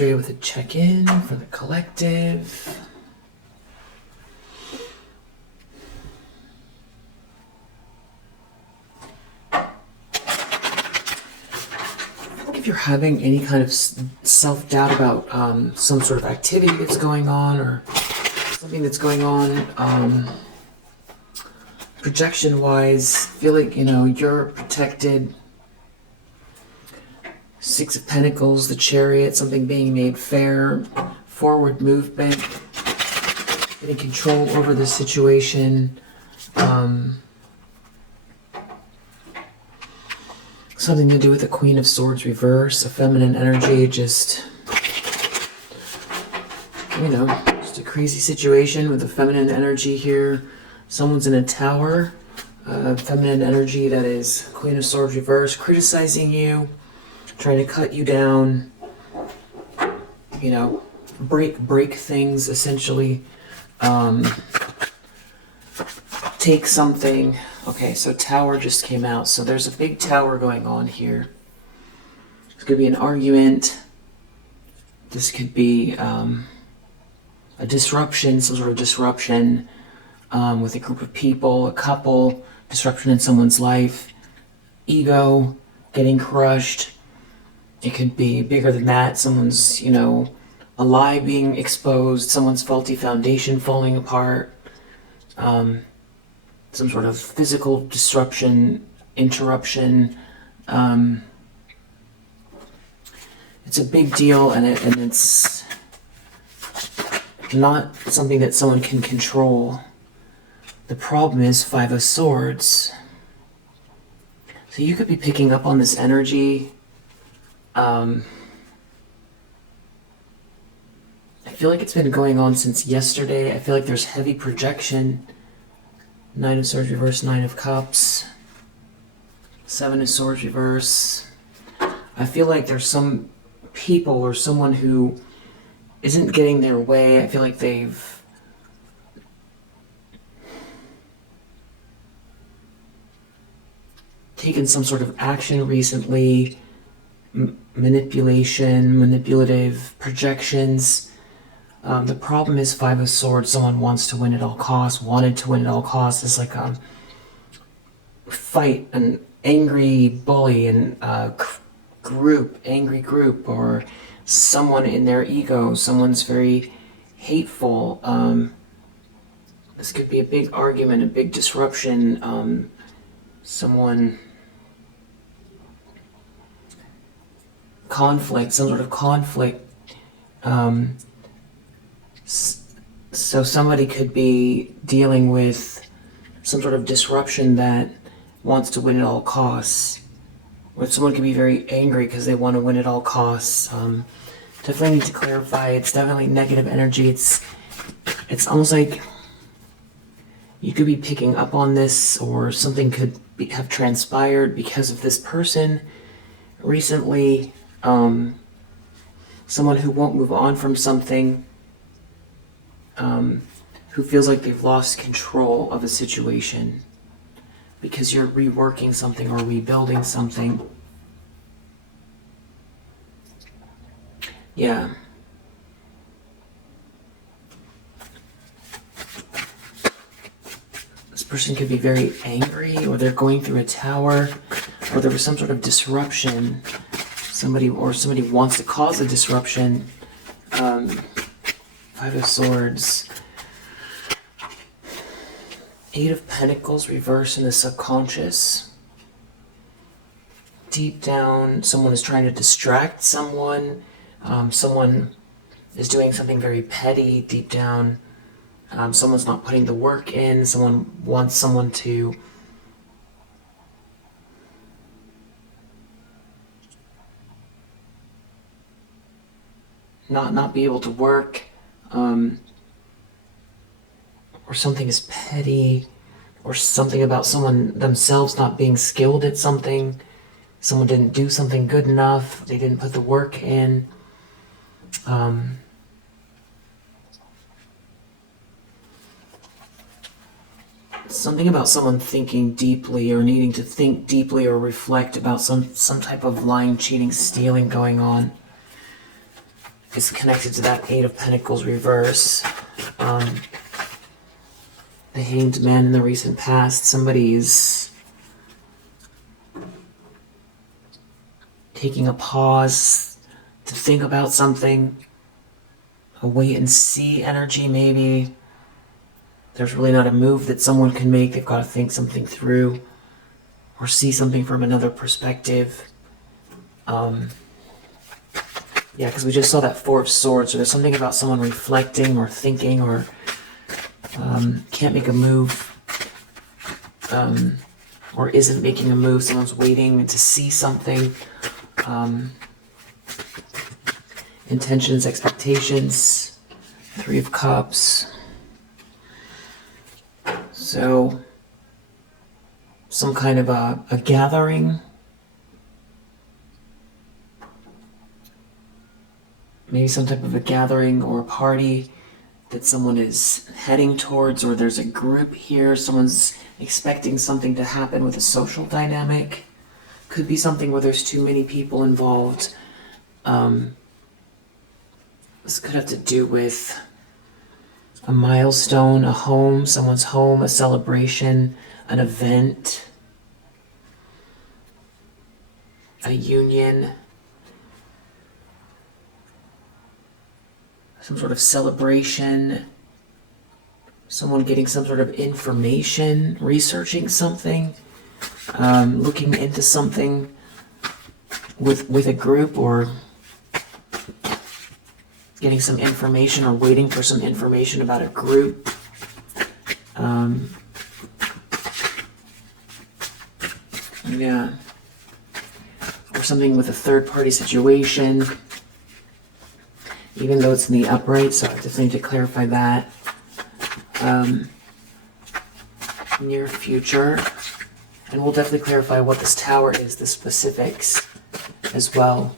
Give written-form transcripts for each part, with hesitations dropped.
illustrated with a check-in for the collective. If you're having any kind of self-doubt about some sort of activity that's going on or something that's going on, projection-wise, feel like, you're protected. Six of Pentacles, the Chariot, something being made fair, forward movement, getting control over the situation. Something to do with the Queen of Swords reverse, a feminine energy, just a crazy situation with the feminine energy here. Someone's in a tower, feminine energy that is Queen of Swords reverse, criticizing you, trying to cut you down, break things, essentially, take something. Okay, so tower just came out, so there's a big tower going on here. This could be an argument. This could be a disruption, some sort of disruption with a group of people, a couple, disruption in someone's life, ego getting crushed. It could be bigger than that. Someone's, a lie being exposed, someone's faulty foundation falling apart, some sort of physical disruption, interruption. It's a big deal, and it's not something that someone can control. The problem is Five of Swords. So you could be picking up on this energy. I feel like it's been going on since yesterday. I feel like there's heavy projection. Nine of Swords reverse, Nine of Cups, Seven of Swords reverse. I feel like there's some people or someone who isn't getting their way. I feel like they've taken some sort of action recently, manipulation, manipulative projections. The problem is Five of Swords. Someone wants to win at all costs, wanted to win at all costs. It's like a fight, an angry bully, and angry group, or someone in their ego. Someone's very hateful. This could be a big argument, a big disruption. Conflict, some sort of conflict. So somebody could be dealing with some sort of disruption that wants to win at all costs. Or someone could be very angry because they want to win at all costs. Definitely need to clarify. It's definitely negative energy. It's almost like you could be picking up on this, or something could have transpired because of this person recently. Someone who won't move on from something. Who feels like they've lost control of a situation because you're reworking something or rebuilding something. Yeah. This person could be very angry, or they're going through a tower, or there was some sort of disruption. Somebody wants to cause a disruption. Five of Swords. Eight of Pentacles reverse in the subconscious. Deep down, someone is trying to distract someone. Someone is doing something very petty deep down. Someone's not putting the work in. Someone wants someone to not be able to work. Or something is petty, or something about someone themselves not being skilled at something. Someone didn't do something good enough. They didn't put the work in. Something about someone thinking deeply, or needing to think deeply or reflect about some type of lying, cheating, stealing going on. is connected to that Eight of Pentacles reverse. The Hanged Man in the recent past. Somebody's taking a pause to think about something. A wait and see energy, maybe. There's really not a move that someone can make. They've got to think something through or see something from another perspective. Yeah, because we just saw that Four of Swords. So there's something about someone reflecting or thinking or can't make a move or isn't making a move. Someone's waiting to see something. Intentions, expectations. Three of Cups. So some kind of a gathering. Maybe some type of a gathering or a party that someone is heading towards, or there's a group here. Someone's expecting something to happen with a social dynamic. Could be something where there's too many people involved. This could have to do with a milestone, a home, someone's home, a celebration, an event, a union, some sort of celebration, someone getting some sort of information, researching something, looking into something with a group, or getting some information or waiting for some information about a group. Yeah. Or something with a third-party situation, even though it's in the upright, so I just need to clarify that. Near future. And we'll definitely clarify what this tower is, the specifics as well.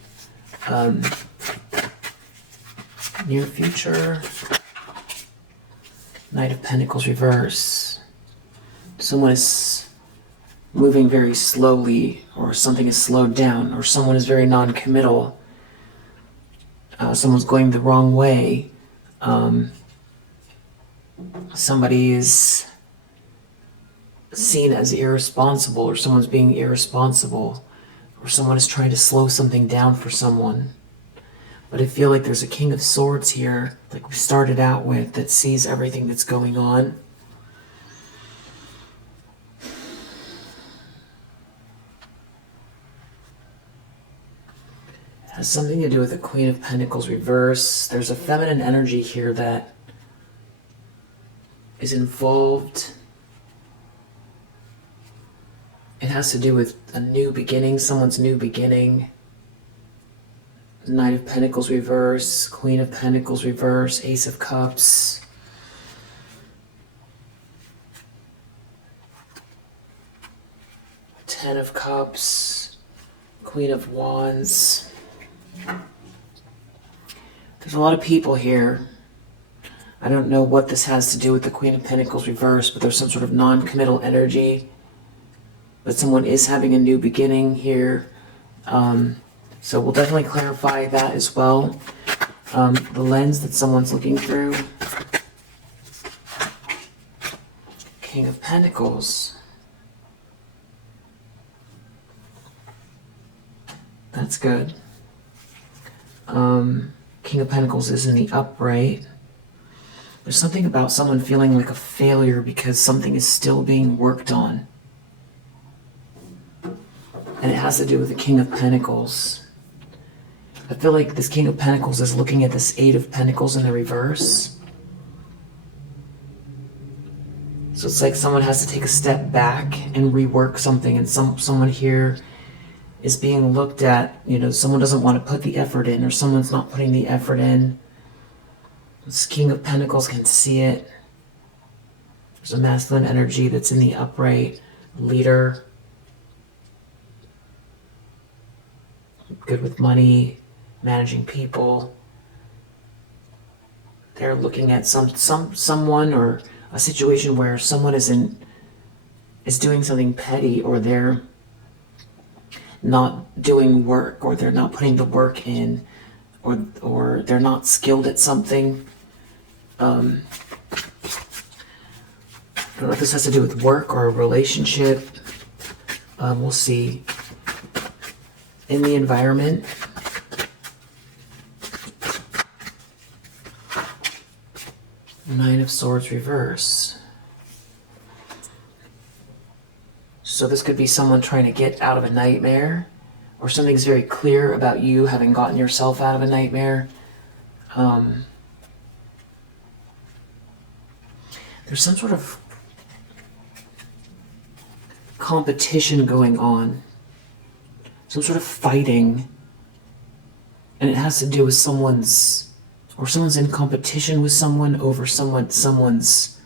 Near future. Knight of Pentacles reverse. Someone is moving very slowly, or something is slowed down, or someone is very non-committal. Someone's going the wrong way. Somebody is seen as irresponsible, or someone's being irresponsible, or someone is trying to slow something down for someone. But I feel like there's a King of Swords here, like we started out with, that sees everything that's going on. It has something to do with the Queen of Pentacles reverse. There's a feminine energy here that is involved. It has to do with a new beginning, someone's new beginning. Knight of Pentacles reverse, Queen of Pentacles reverse, Ace of Cups. Ten of Cups, Queen of Wands. There's a lot of people here. I don't know what this has to do with the Queen of Pentacles reverse, but there's some sort of non-committal energy. But someone is having a new beginning here. So we'll definitely clarify that as well. The lens that someone's looking through. King of Pentacles. That's good. King of Pentacles is in the upright. There's something about someone feeling like a failure because something is still being worked on. And it has to do with the King of Pentacles. I feel like this King of Pentacles is looking at this Eight of Pentacles in the reverse. So it's like someone has to take a step back and rework something, and someone here is being looked at, you know, someone doesn't want to put the effort in, or someone's not putting the effort in. This King of Pentacles can see it. There's a masculine energy that's in the upright. Leader. Good with money, managing people. They're looking at someone or a situation where someone is doing something petty, or they're not doing work, or they're not putting the work in. or they're not skilled at something. I don't know if this has to do with work or a relationship. We'll see. In the environment. Nine of Swords reverse. So this could be someone trying to get out of a nightmare, or something's very clear about you having gotten yourself out of a nightmare. There's some sort of competition going on, some sort of fighting, and it has to do with someone's in competition with someone over someone's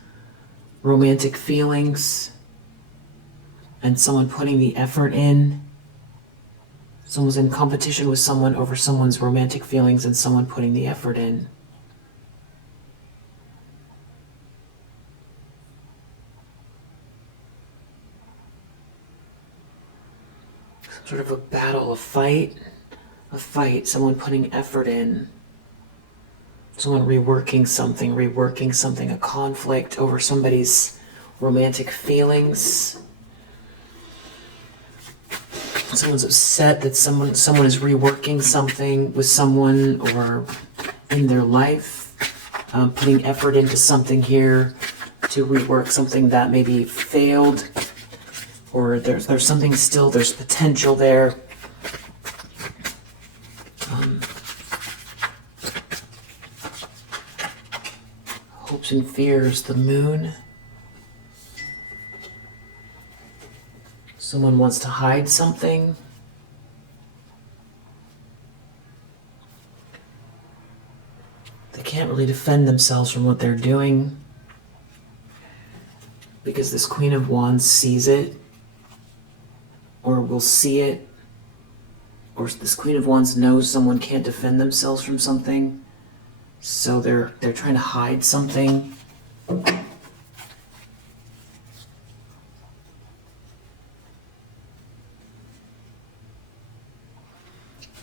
romantic feelings, and someone putting the effort in. Someone's in competition with someone over someone's romantic feelings and someone putting the effort in. Some sort of a battle, a fight, someone putting effort in. Someone reworking something, a conflict over somebody's romantic feelings. Someone's upset that someone is reworking something with someone or in their life, putting effort into something here to rework something that maybe failed, or there's something still, there's potential there. Hopes and fears, the moon. Someone wants to hide something. They can't really defend themselves from what they're doing because this Queen of Wands sees it, or will see it, or this Queen of Wands knows someone can't defend themselves from something. So they're trying to hide something.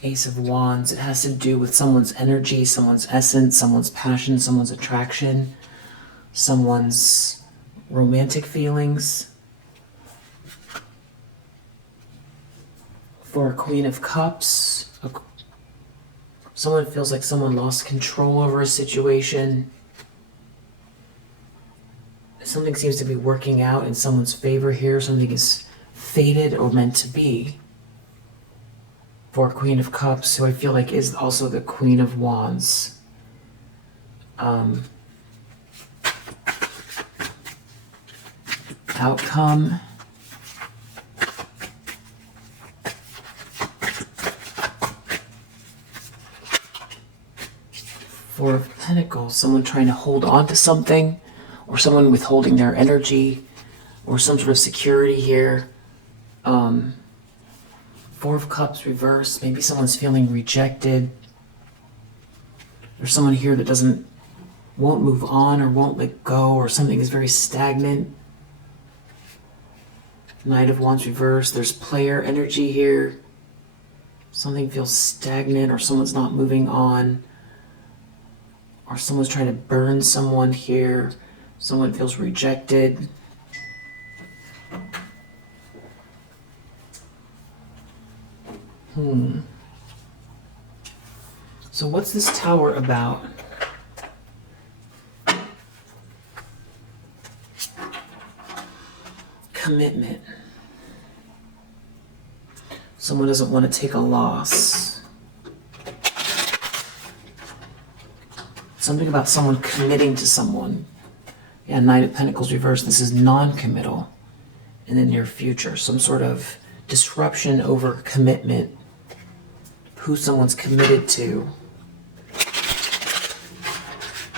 Ace of Wands, it has to do with someone's energy, someone's essence, someone's passion, someone's attraction, someone's romantic feelings. For a Queen of Cups, someone feels like someone lost control over a situation. Something seems to be working out in someone's favor here. Something is fated or meant to be. For Queen of Cups, who I feel like is also the Queen of Wands. Outcome. Four of Pentacles, someone trying to hold on to something, or someone withholding their energy, or some sort of security here. Four of Cups reversed, maybe someone's feeling rejected. There's someone here that won't move on or won't let go, or something is very stagnant. Knight of Wands reversed, there's player energy here. Something feels stagnant, or someone's not moving on. Or someone's trying to burn someone here. Someone feels rejected. So what's this Tower about? Commitment. Someone doesn't want to take a loss. Something about someone committing to someone. Yeah, Knight of Pentacles reversed. This is non-committal in the near future. Some sort of disruption over commitment. Who someone's committed to.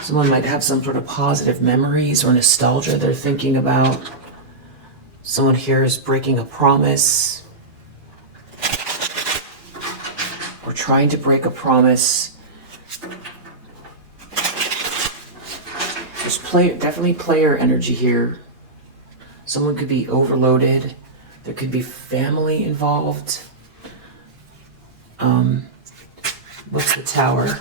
Someone might have some sort of positive memories or nostalgia they're thinking about. Someone here is breaking a promise. Or trying to break a promise. There's definitely player energy here. Someone could be overloaded. There could be family involved. What's the Tower?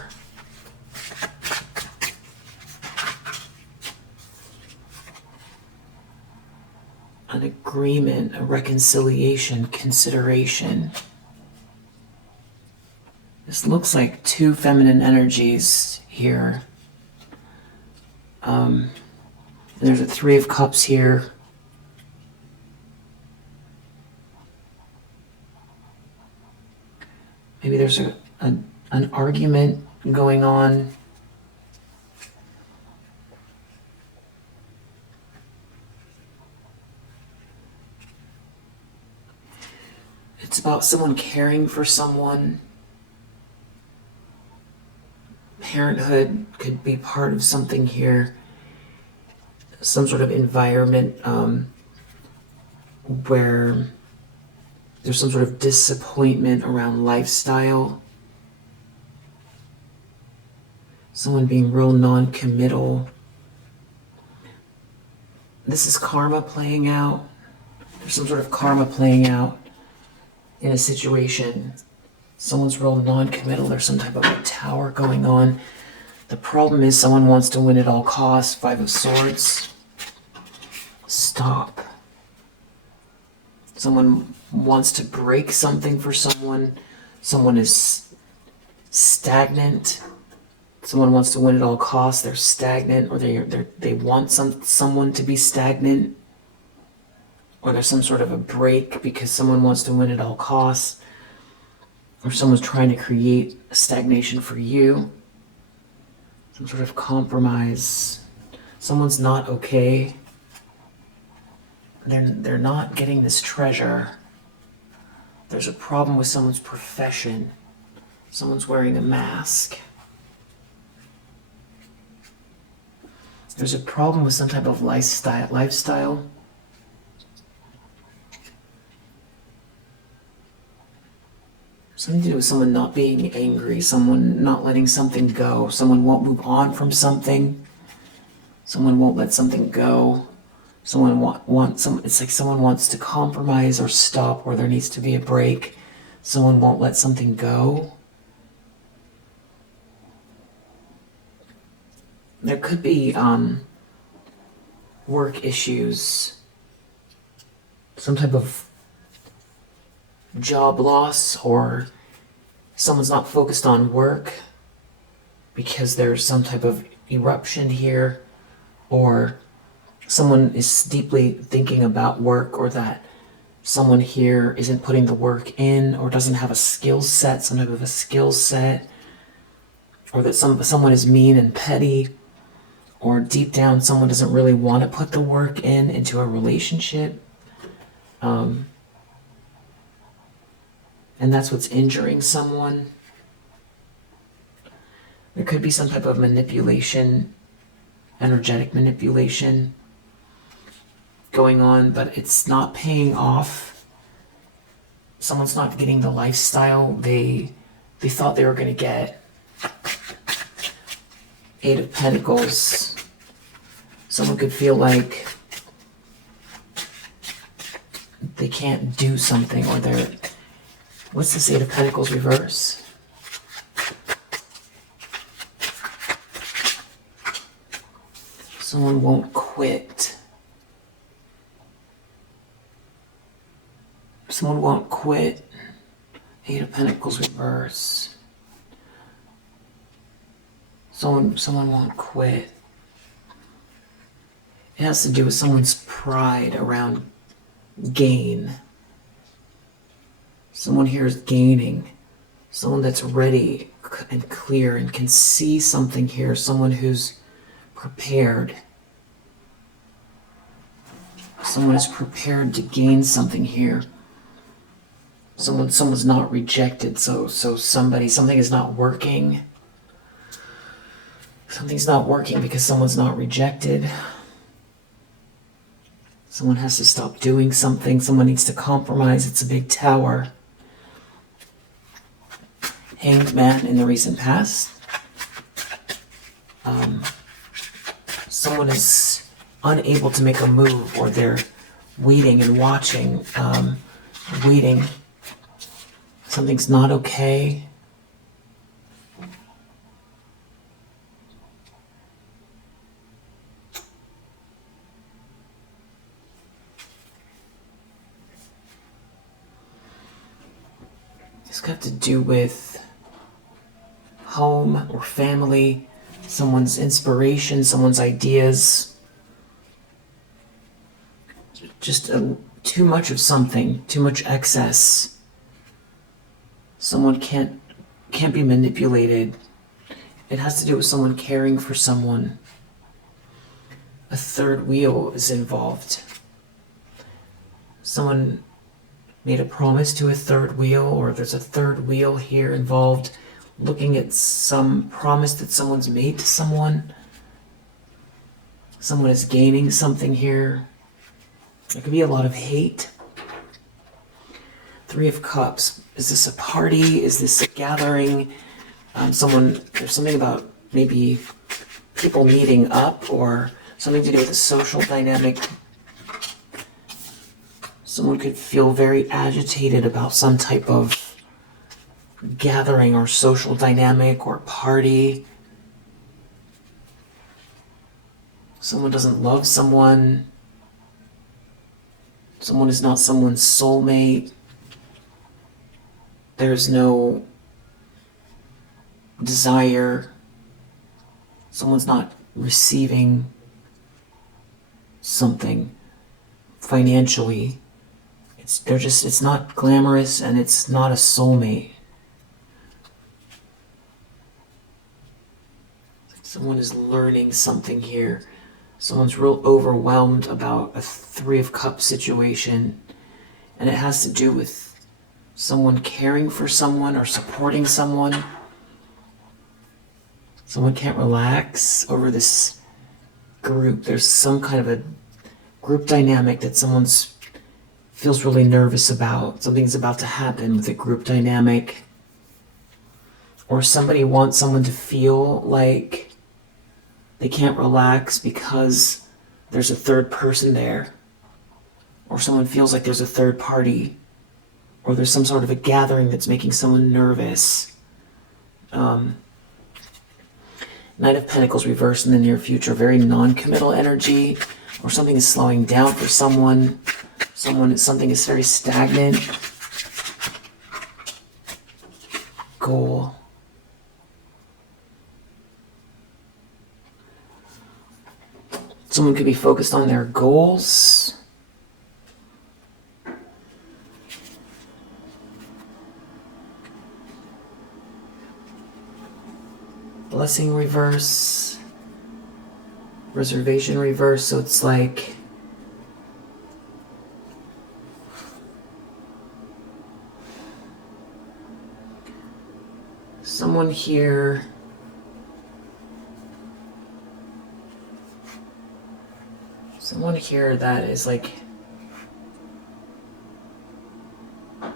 An agreement, a reconciliation, consideration. This looks like two feminine energies here. And there's a Three of Cups here. Maybe there's an argument going on. It's about someone caring for someone. Parenthood could be part of something here. Some sort of environment where there's some sort of disappointment around lifestyle. Someone being real non-committal. This is karma playing out. There's some sort of karma playing out in a situation. Someone's real non-committal. There's some type of a tower going on. The problem is someone wants to win at all costs. Five of Swords. Stop. Someone wants to break something for someone. Someone is stagnant. Someone wants to win at all costs. They're stagnant, or they want someone to be stagnant. Or there's some sort of a break because someone wants to win at all costs. Or someone's trying to create a stagnation for you. Some sort of compromise. Someone's not okay. They're not getting this treasure. There's a problem with someone's profession. Someone's wearing a mask. There's a problem with some type of lifestyle. Something to do with someone not being angry, someone not letting something go, someone won't move on from something, someone won't let something go, it's like someone wants to compromise or stop, or there needs to be a break, someone won't let something go. There could be work issues, some type of job loss, or someone's not focused on work because there's some type of eruption here, or someone is deeply thinking about work, or that someone here isn't putting the work in, or doesn't have a skill set, some type of a skill set, or that someone is mean and petty, or deep down someone doesn't really want to put the work into a relationship. And that's what's injuring someone. There could be some type of manipulation, energetic manipulation going on, but it's not paying off. Someone's not getting the lifestyle they thought they were going to get. Eight of Pentacles. Someone could feel like they can't do something, or they're... What's this Eight of Pentacles reverse? Someone won't quit. Someone won't quit. Eight of Pentacles reverse. Someone won't quit. It has to do with someone's pride around gain. Someone here is gaining. Someone that's ready and clear and can see something here. Someone who's prepared. Someone is prepared to gain something here. Someone's not rejected. So something is not working. Something's not working because someone's not rejected. Someone has to stop doing something. Someone needs to compromise. It's a big tower. Hanged Man in the recent past. Someone is unable to make a move, or they're waiting and watching, waiting. Something's not okay. It's got to do with home or family, someone's inspiration, someone's ideas. Just too much of something, too much excess. Someone can't be manipulated. It has to do with someone caring for someone. A third wheel is involved. Someone made a promise to a third wheel, or there's a third wheel here involved, looking at some promise that someone's made to someone. Someone is gaining something here. There could be a lot of hate. Three of Cups. Is this a party? Is this a gathering? There's something about maybe people meeting up, or something to do with a social dynamic. Someone could feel very agitated about some type of gathering or social dynamic or party. Someone doesn't love someone. Someone is not someone's soulmate. There's no desire. Someone's not receiving something financially. It's not glamorous, and it's not a soulmate. Someone is learning something here. Someone's real overwhelmed about a Three of Cups situation, and it has to do with someone caring for someone or supporting someone. Someone can't relax over this group. There's some kind of a group dynamic that someone's feels really nervous about. Something's about to happen with a group dynamic. Or somebody wants someone to feel like they can't relax because there's a third person there. Or someone feels like there's a third party. Or there's some sort of a gathering that's making someone nervous. Knight of Pentacles reversed in the near future. Very non-committal energy. Or something is slowing down for someone. Something is very stagnant. Goal. Someone could be focused on their goals. Blessing reverse. Reservation reverse. So it's like someone here that is like I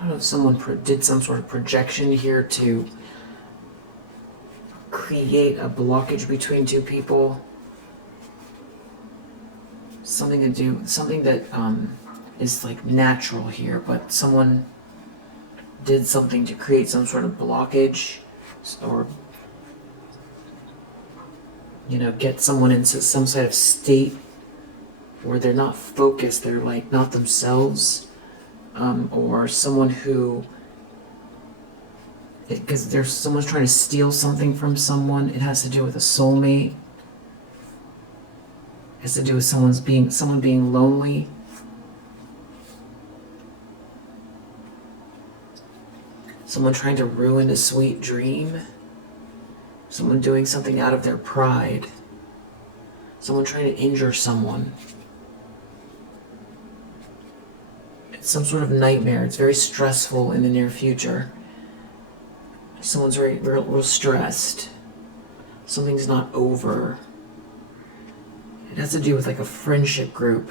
don't know if someone did some sort of projection here to create a blockage between two people. Something that is like natural here, but someone did something to create some sort of blockage, or get someone into some sort of state where they're not focused, they're like not themselves, or someone who, because there's someone's trying to steal something from someone. It has to do with a soulmate. It has to do with someone being lonely. Someone trying to ruin a sweet dream. Someone doing something out of their pride. Someone trying to injure someone. It's some sort of nightmare. It's very stressful in the near future. Someone's real stressed. Something's not over. It has to do with like a friendship group.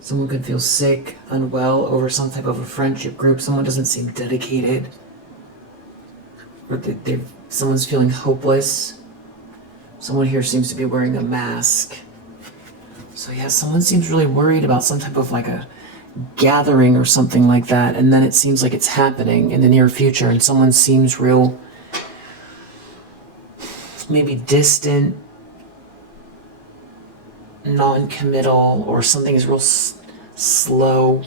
Someone could feel sick, unwell over some type of a friendship group. Someone doesn't seem dedicated. Or someone's feeling hopeless. Someone here seems to be wearing a mask. So yeah, someone seems really worried about some type of like a gathering or something like that. And then it seems like it's happening in the near future. And someone seems real, maybe distant, non-committal, or something is real slow.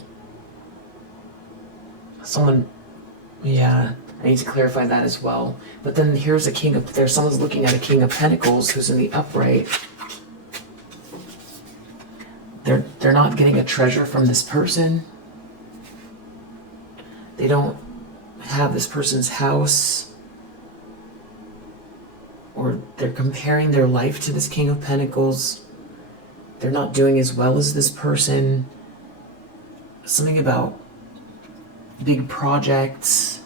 Someone, yeah, I need to clarify that as well. But then here's a king of, there's someone's looking at a king of pentacles who's in the upright. They're not getting a treasure from this person. They don't have this person's house, or they're comparing their life to this king of pentacles. They're not doing as well as this person. Something about big projects.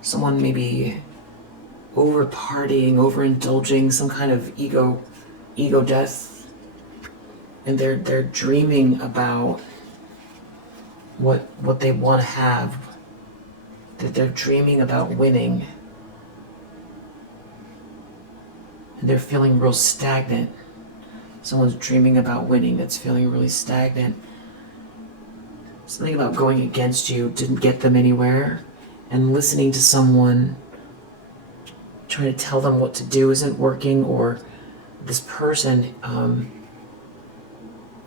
Someone maybe over partying, overindulging, some kind of ego death. And they're dreaming about what they want to have. That they're dreaming about winning. And they're feeling real stagnant. Someone's dreaming about winning that's feeling really stagnant. Something about going against you didn't get them anywhere. And listening to someone trying to tell them what to do isn't working, or this person,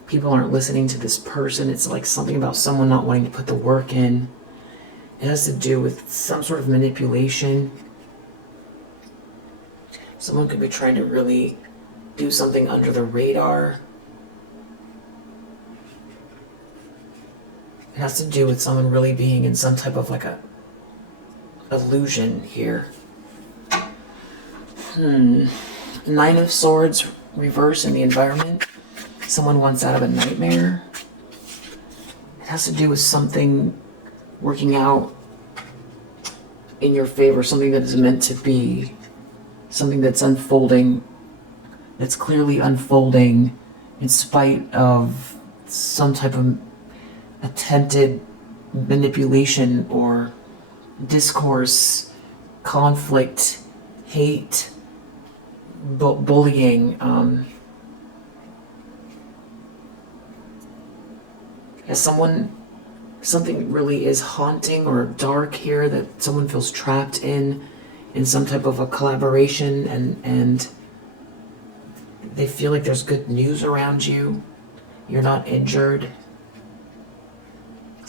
people aren't listening to this person. It's like something about someone not wanting to put the work in. It has to do with some sort of manipulation. Someone could be trying to really do something under the radar. It has to do with someone really being in some type of like a illusion here. Nine of Swords reverse in the environment. Someone wants out of a nightmare. It has to do with something working out in your favor, something that is meant to be, something that's unfolding, that's clearly unfolding in spite of some type of attempted manipulation or discourse, conflict, hate, bullying. As something really is haunting or dark here that someone feels trapped in some type of a collaboration, and they feel like there's good news around you. You're not injured.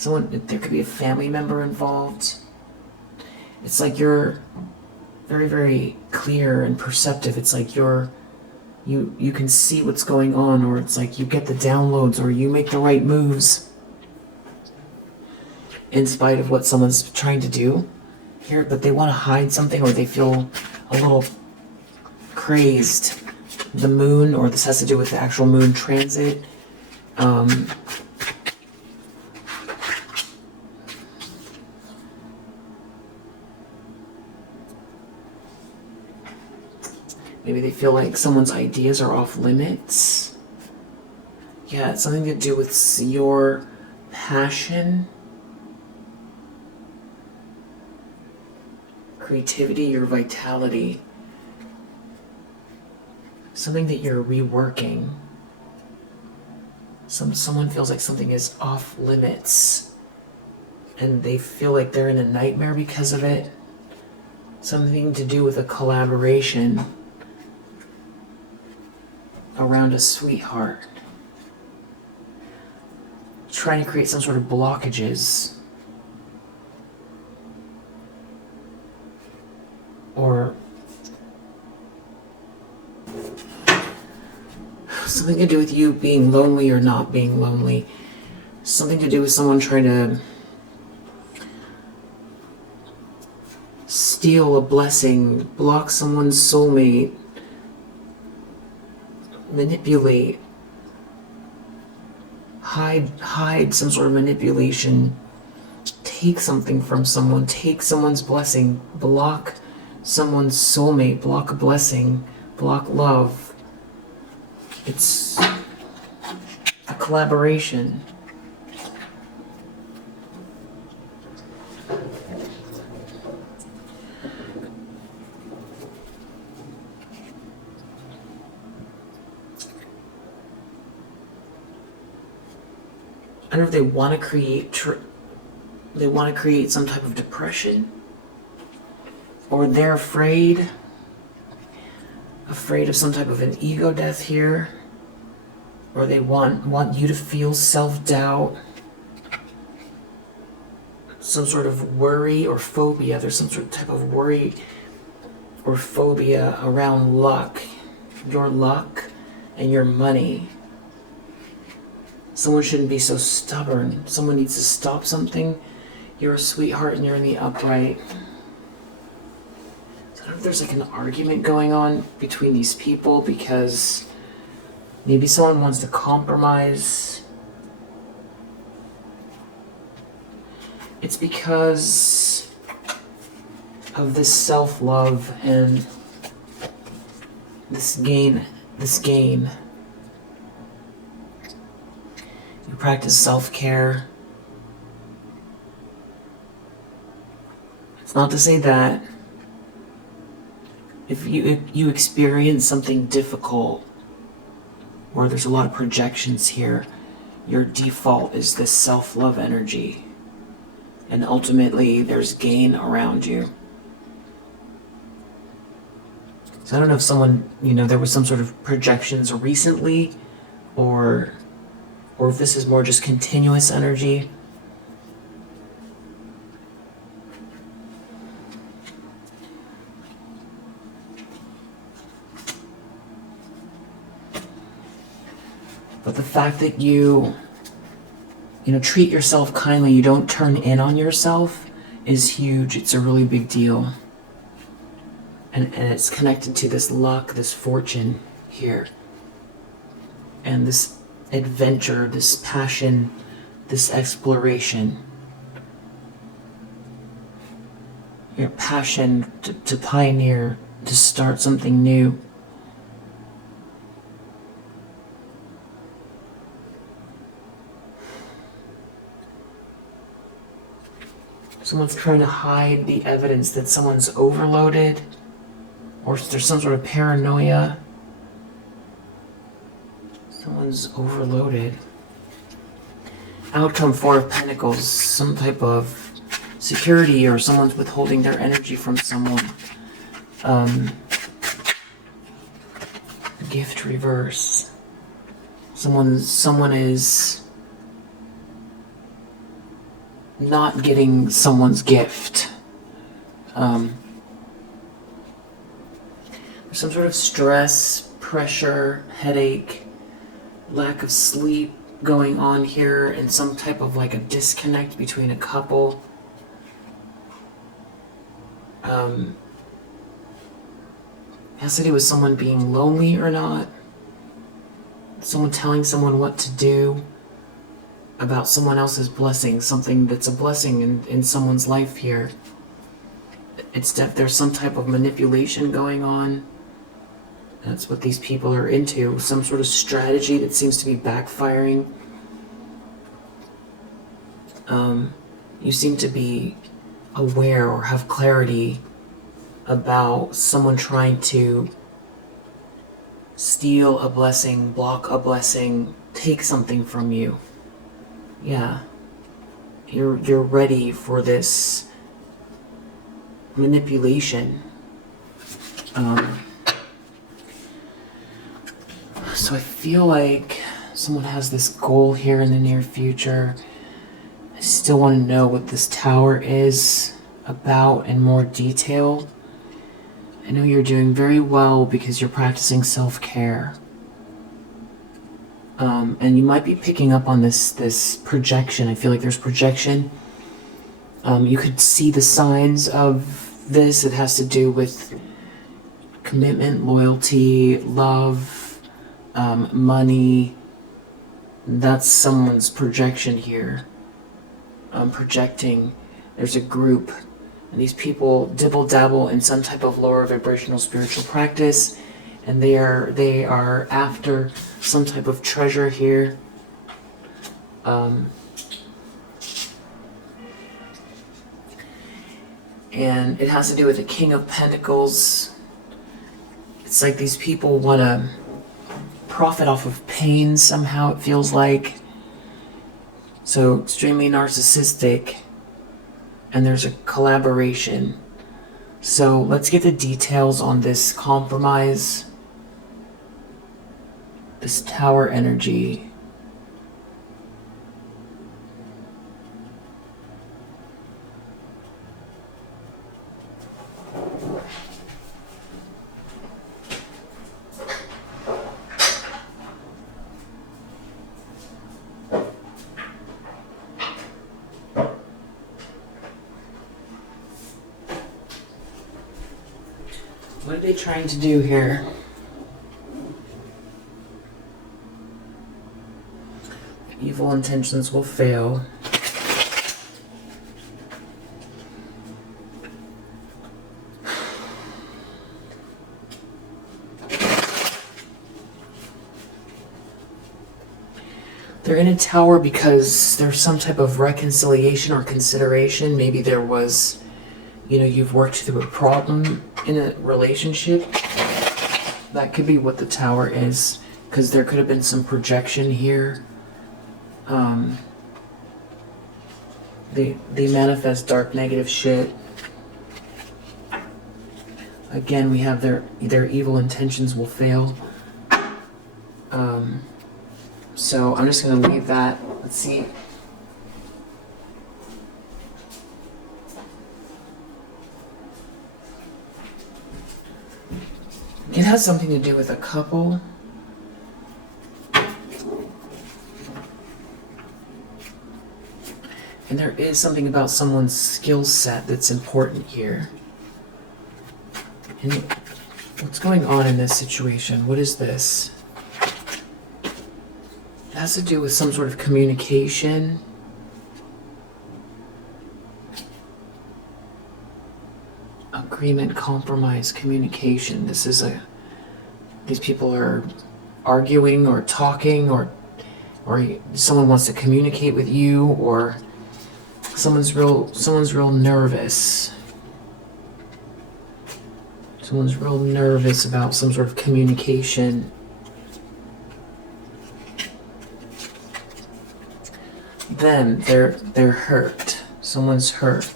There could be a family member involved. It's like you're very, very clear and perceptive. It's like you can see what's going on, or it's like you get the downloads, or you make the right moves in spite of what someone's trying to do here, but they want to hide something, or they feel a little crazed. The moon, or this has to do with the actual moon transit. Maybe they feel like someone's ideas are off limits. Yeah, it's something to do with your passion, creativity, your vitality. Something that you're reworking. Someone feels like something is off limits, and they feel like they're in a nightmare because of it. Something to do with a collaboration around a sweetheart. Trying to create some sort of blockages. Or something to do with you being lonely or not being lonely. Something to do with someone trying to steal a blessing, block someone's soulmate, manipulate, hide some sort of manipulation, take something from someone, take someone's blessing, block someone's soulmate, block a blessing, block love. It's a collaboration. I don't know if they want to create some type of depression, or they're afraid of some type of an ego death here. or they want you to feel self-doubt, some sort of worry or phobia. There's some sort of type of worry or phobia around luck, your luck and your money. Someone shouldn't be so stubborn. Someone needs to stop something. You're a sweetheart and you're in the upright. So I don't know if there's like an argument going on between these people because maybe someone wants to compromise. It's because of this self-love and this gain. You practice self-care. It's not to say that if you experience something difficult, or there's a lot of projections here, your default is this self-love energy. And ultimately, there's gain around you. So I don't know if someone, there was some sort of projections recently, or if this is more just continuous energy. But the fact that you treat yourself kindly, you don't turn in on yourself, is huge. It's a really big deal. And it's connected to this luck, this fortune here. And this adventure, this passion, this exploration. Your passion to pioneer, to start something new. Someone's trying to hide the evidence that someone's overloaded, or there's some sort of paranoia. Someone's overloaded. Outcome, Four of Pentacles, some type of security, or someone's withholding their energy from someone. Gift reverse. Someone is not getting someone's gift. There's some sort of stress, pressure, headache, lack of sleep going on here, and some type of like a disconnect between a couple. Has to do with someone being lonely or not. Someone telling someone what to do about someone else's blessing, something that's a blessing in someone's life here. It's that there's some type of manipulation going on. That's what these people are into. Some sort of strategy that seems to be backfiring. You seem to be aware or have clarity about someone trying to steal a blessing, block a blessing, take something from you. Yeah. You're ready for this manipulation. So I feel like someone has this goal here in the near future. I still want to know what this tower is about in more detail. I know you're doing very well because you're practicing self-care. And you might be picking up on this projection. I feel like there's projection. You could see the signs of this. It has to do with commitment, loyalty, love, money. That's someone's projection here. Projecting. There's a group, and these people dibble-dabble in some type of lower vibrational spiritual practice, and they are after some type of treasure here. And it has to do with the King of Pentacles. It's like these people want to profit off of pain somehow, it feels like. So extremely narcissistic, and there's a collaboration. So let's get the details on this compromise. this tower energy. What are they trying to do here? Evil intentions will fail. They're in a tower because there's some type of reconciliation or consideration. Maybe there was, you know, you've worked through a problem in a relationship. That could be what the tower is, because there could have been some projection here. They manifest dark negative shit. Again, we have their evil intentions will fail. So I'm just going to leave that. Let's see. It has something to do with a couple. And there is something about someone's skill set that's important here. And what's going on in this situation? What is this? It has to do with some sort of communication. Agreement, compromise, communication. These people are arguing or talking, or someone wants to communicate with you, or someone's real nervous. Someone's real nervous about some sort of communication. Then they're hurt. Someone's hurt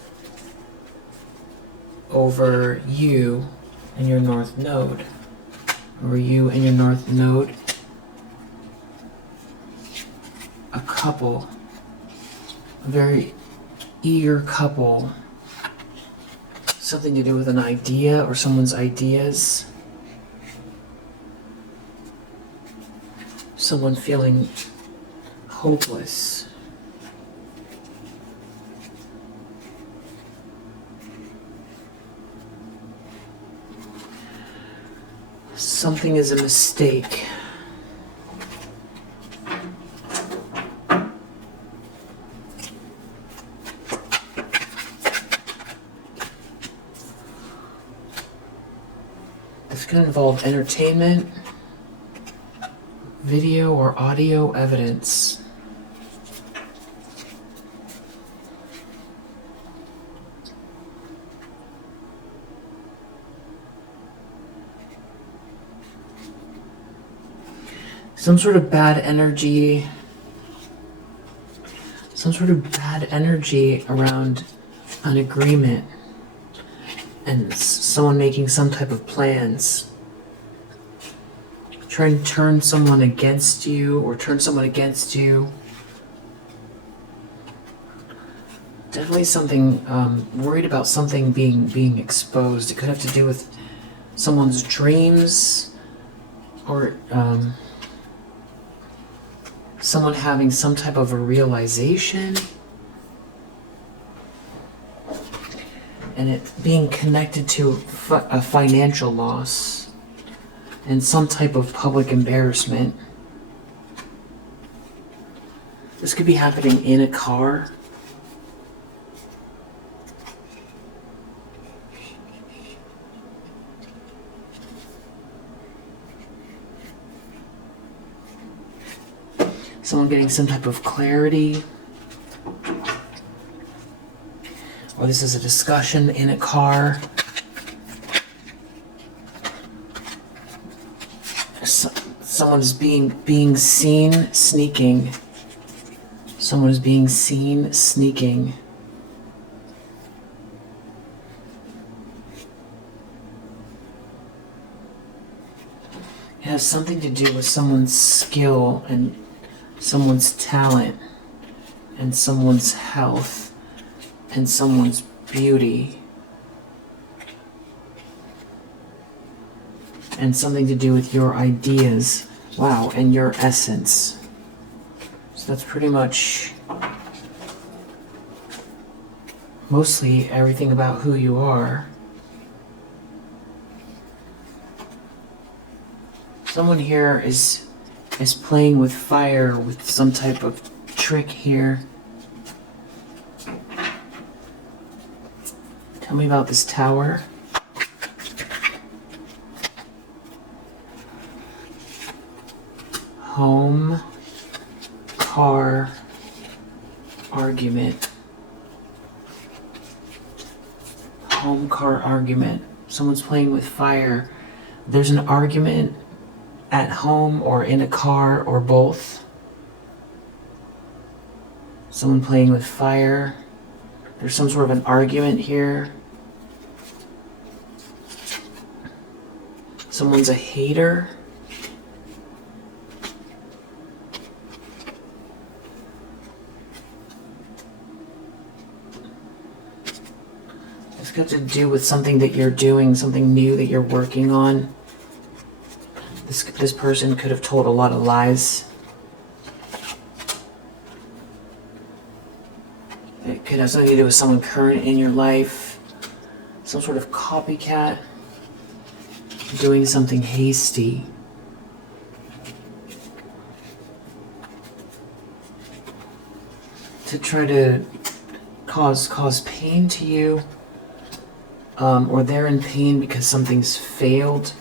over you and your north node. Over you and your north node. A couple. A very eager couple. Something to do with an idea or someone's ideas. Someone feeling hopeless. Something is a mistake. This can involve entertainment, video or audio evidence. Some sort of bad energy. Some sort of bad energy around an agreement. And someone making some type of plans. Trying to turn someone against you or turn someone against you. Definitely something, worried about something being exposed. It could have to do with someone's dreams or someone having some type of a realization. And it being connected to a financial loss and some type of public embarrassment. This could be happening in a car. Someone getting some type of clarity. Or this is a discussion in a car. Someone is being seen sneaking. Someone is being seen sneaking. It has something to do with someone's skill and someone's talent and someone's health and someone's beauty. And something to do with your ideas. Wow, and your essence. So that's pretty much mostly everything about who you are. Someone here is playing with fire with some type of trick here. Tell me about this tower. Home, car, argument. Home, car, argument. Someone's playing with fire. There's an argument at home or in a car or both. Someone playing with fire. There's some sort of an argument here. Someone's a hater. It's got to do with something that you're doing, something new that you're working on. This person could have told a lot of lies. It could have something to do with someone current in your life. Some sort of copycat. Doing something hasty. To try to cause pain to you. Or they're in pain because something's failed.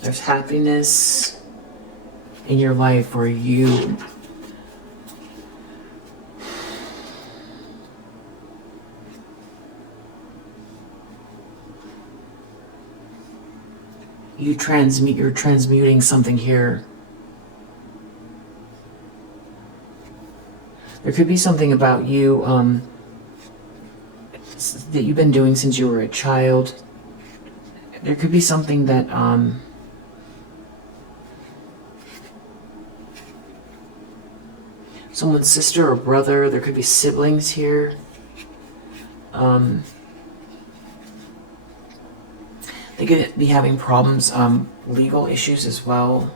There's happiness in your life where you you're transmuting something here. There could be something about you that you've been doing since you were a child. There could be something that someone's sister or brother. There could be siblings here. They could be having problems, legal issues as well.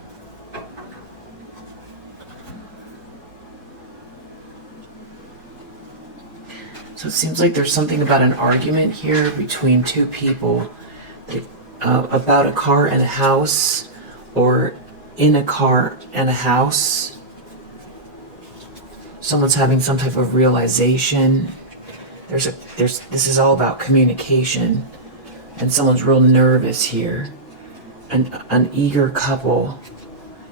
So it seems like there's something about an argument here between two people about a car and a house, or in a car and a house. Someone's having some type of realization. This is all about communication, and someone's real nervous here. An eager couple.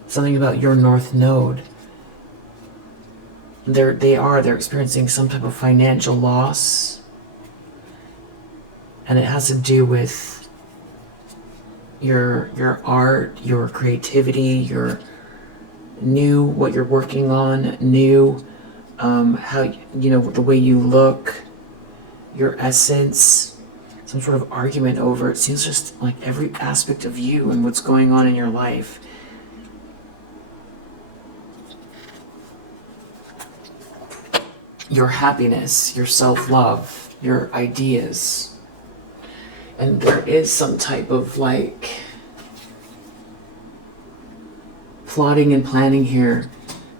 Something about your North Node. They're experiencing some type of financial loss, and it has to do with your art, your creativity, what you're working on, how the way you look, your essence. Some sort of argument over it. Seems just like every aspect of you and what's going on in your life. Your happiness, your self-love, your ideas. And there is some type of plotting and planning here.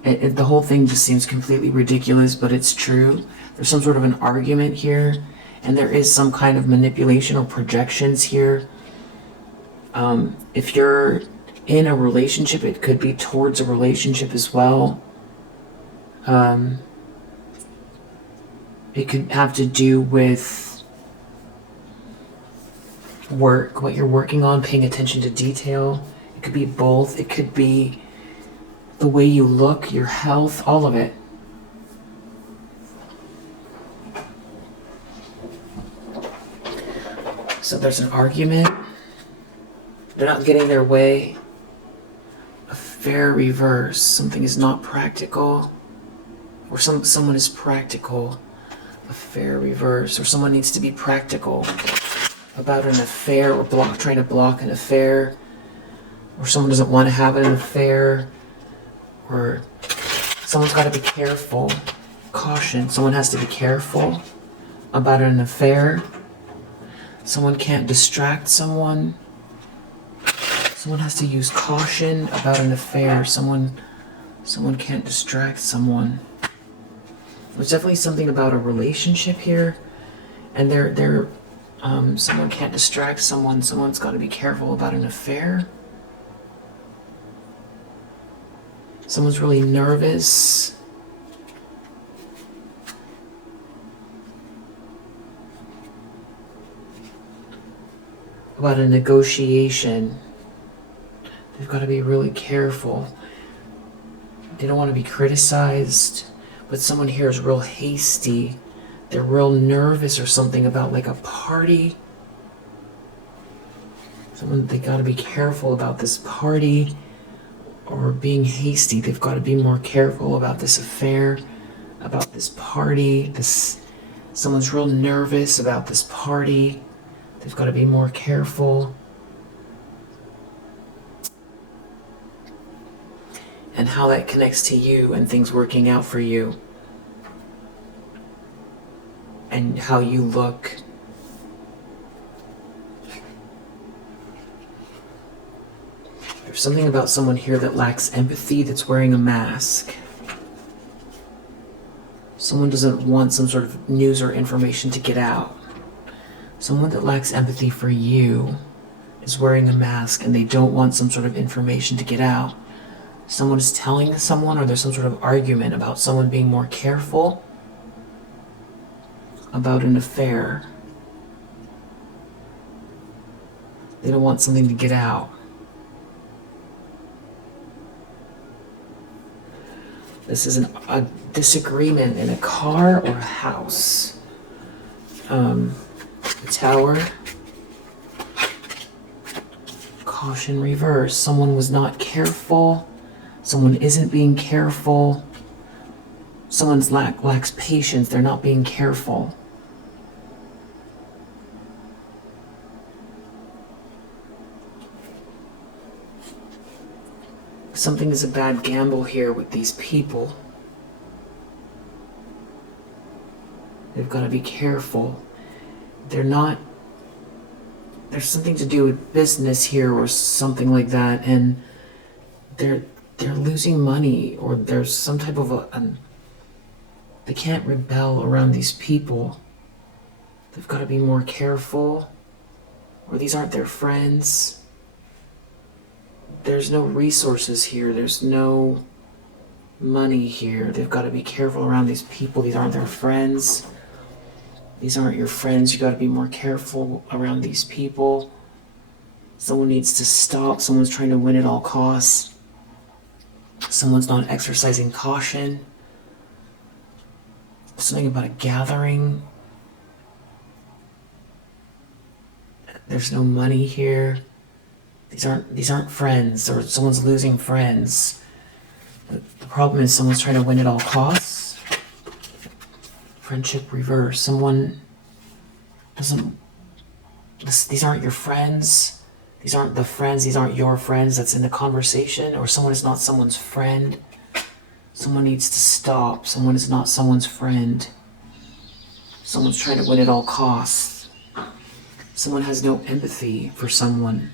The whole thing just seems completely ridiculous, but it's true. There's some sort of an argument here, and there is some kind of manipulation or projections here. If you're in a relationship, it could be towards a relationship as well. It could have to do with work, what you're working on, paying attention to detail. It could be both. It could be the way you look, your health, all of it. So there's an argument. They're not getting their way. A fair reverse. Something is not practical. Or someone is practical. A fair reverse. Or someone needs to be practical. about an affair, or trying to block an affair, or someone doesn't want to have an affair, or someone's got to be careful. Caution, someone has to be careful about an affair. Someone can't distract someone. Someone has to use caution about an affair. Someone can't distract someone. There's definitely something about a relationship here, and someone can't distract someone. Someone's got to be careful about an affair. Someone's really nervous. About a negotiation. They've got to be really careful. They don't want to be criticized, but someone here is real hasty. They're real nervous or something about like a party. They got to be careful about this party or being hasty. They've got to be more careful about this affair, about this party. Someone's real nervous about this party. They've got to be more careful. And how that connects to you and things working out for you. And how you look. There's something about someone here that lacks empathy, that's wearing a mask. Someone doesn't want some sort of news or information to get out. Someone that lacks empathy for you is wearing a mask, and they don't want some sort of information to get out. Someone is telling someone, or there's some sort of argument about someone being more careful about an affair. They don't want something to get out. This is a disagreement in a car or a house. The Tower. Caution reverse. Someone was not careful. Someone isn't being careful. Someone's lacks patience. They're not being careful. Something is a bad gamble here with these people. They've got to be careful. There's something to do with business here or something like that, and they're losing money, or there's some type of they can't rebel around these people. They've got to be more careful, or these aren't their friends. There's no resources here. There's no money here. They've got to be careful around these people. These aren't their friends. These aren't your friends. You got to be more careful around these people. Someone needs to stop. Someone's trying to win at all costs. Someone's not exercising caution. Something about a gathering. There's no money here. These aren't friends, or someone's losing friends. The problem is someone's trying to win at all costs. Friendship reverse. Someone doesn't. These aren't your friends. These aren't the friends. These aren't your friends that's in the conversation. Or someone is not someone's friend. Someone needs to stop. Someone is not someone's friend. Someone's trying to win at all costs. Someone has no empathy for someone.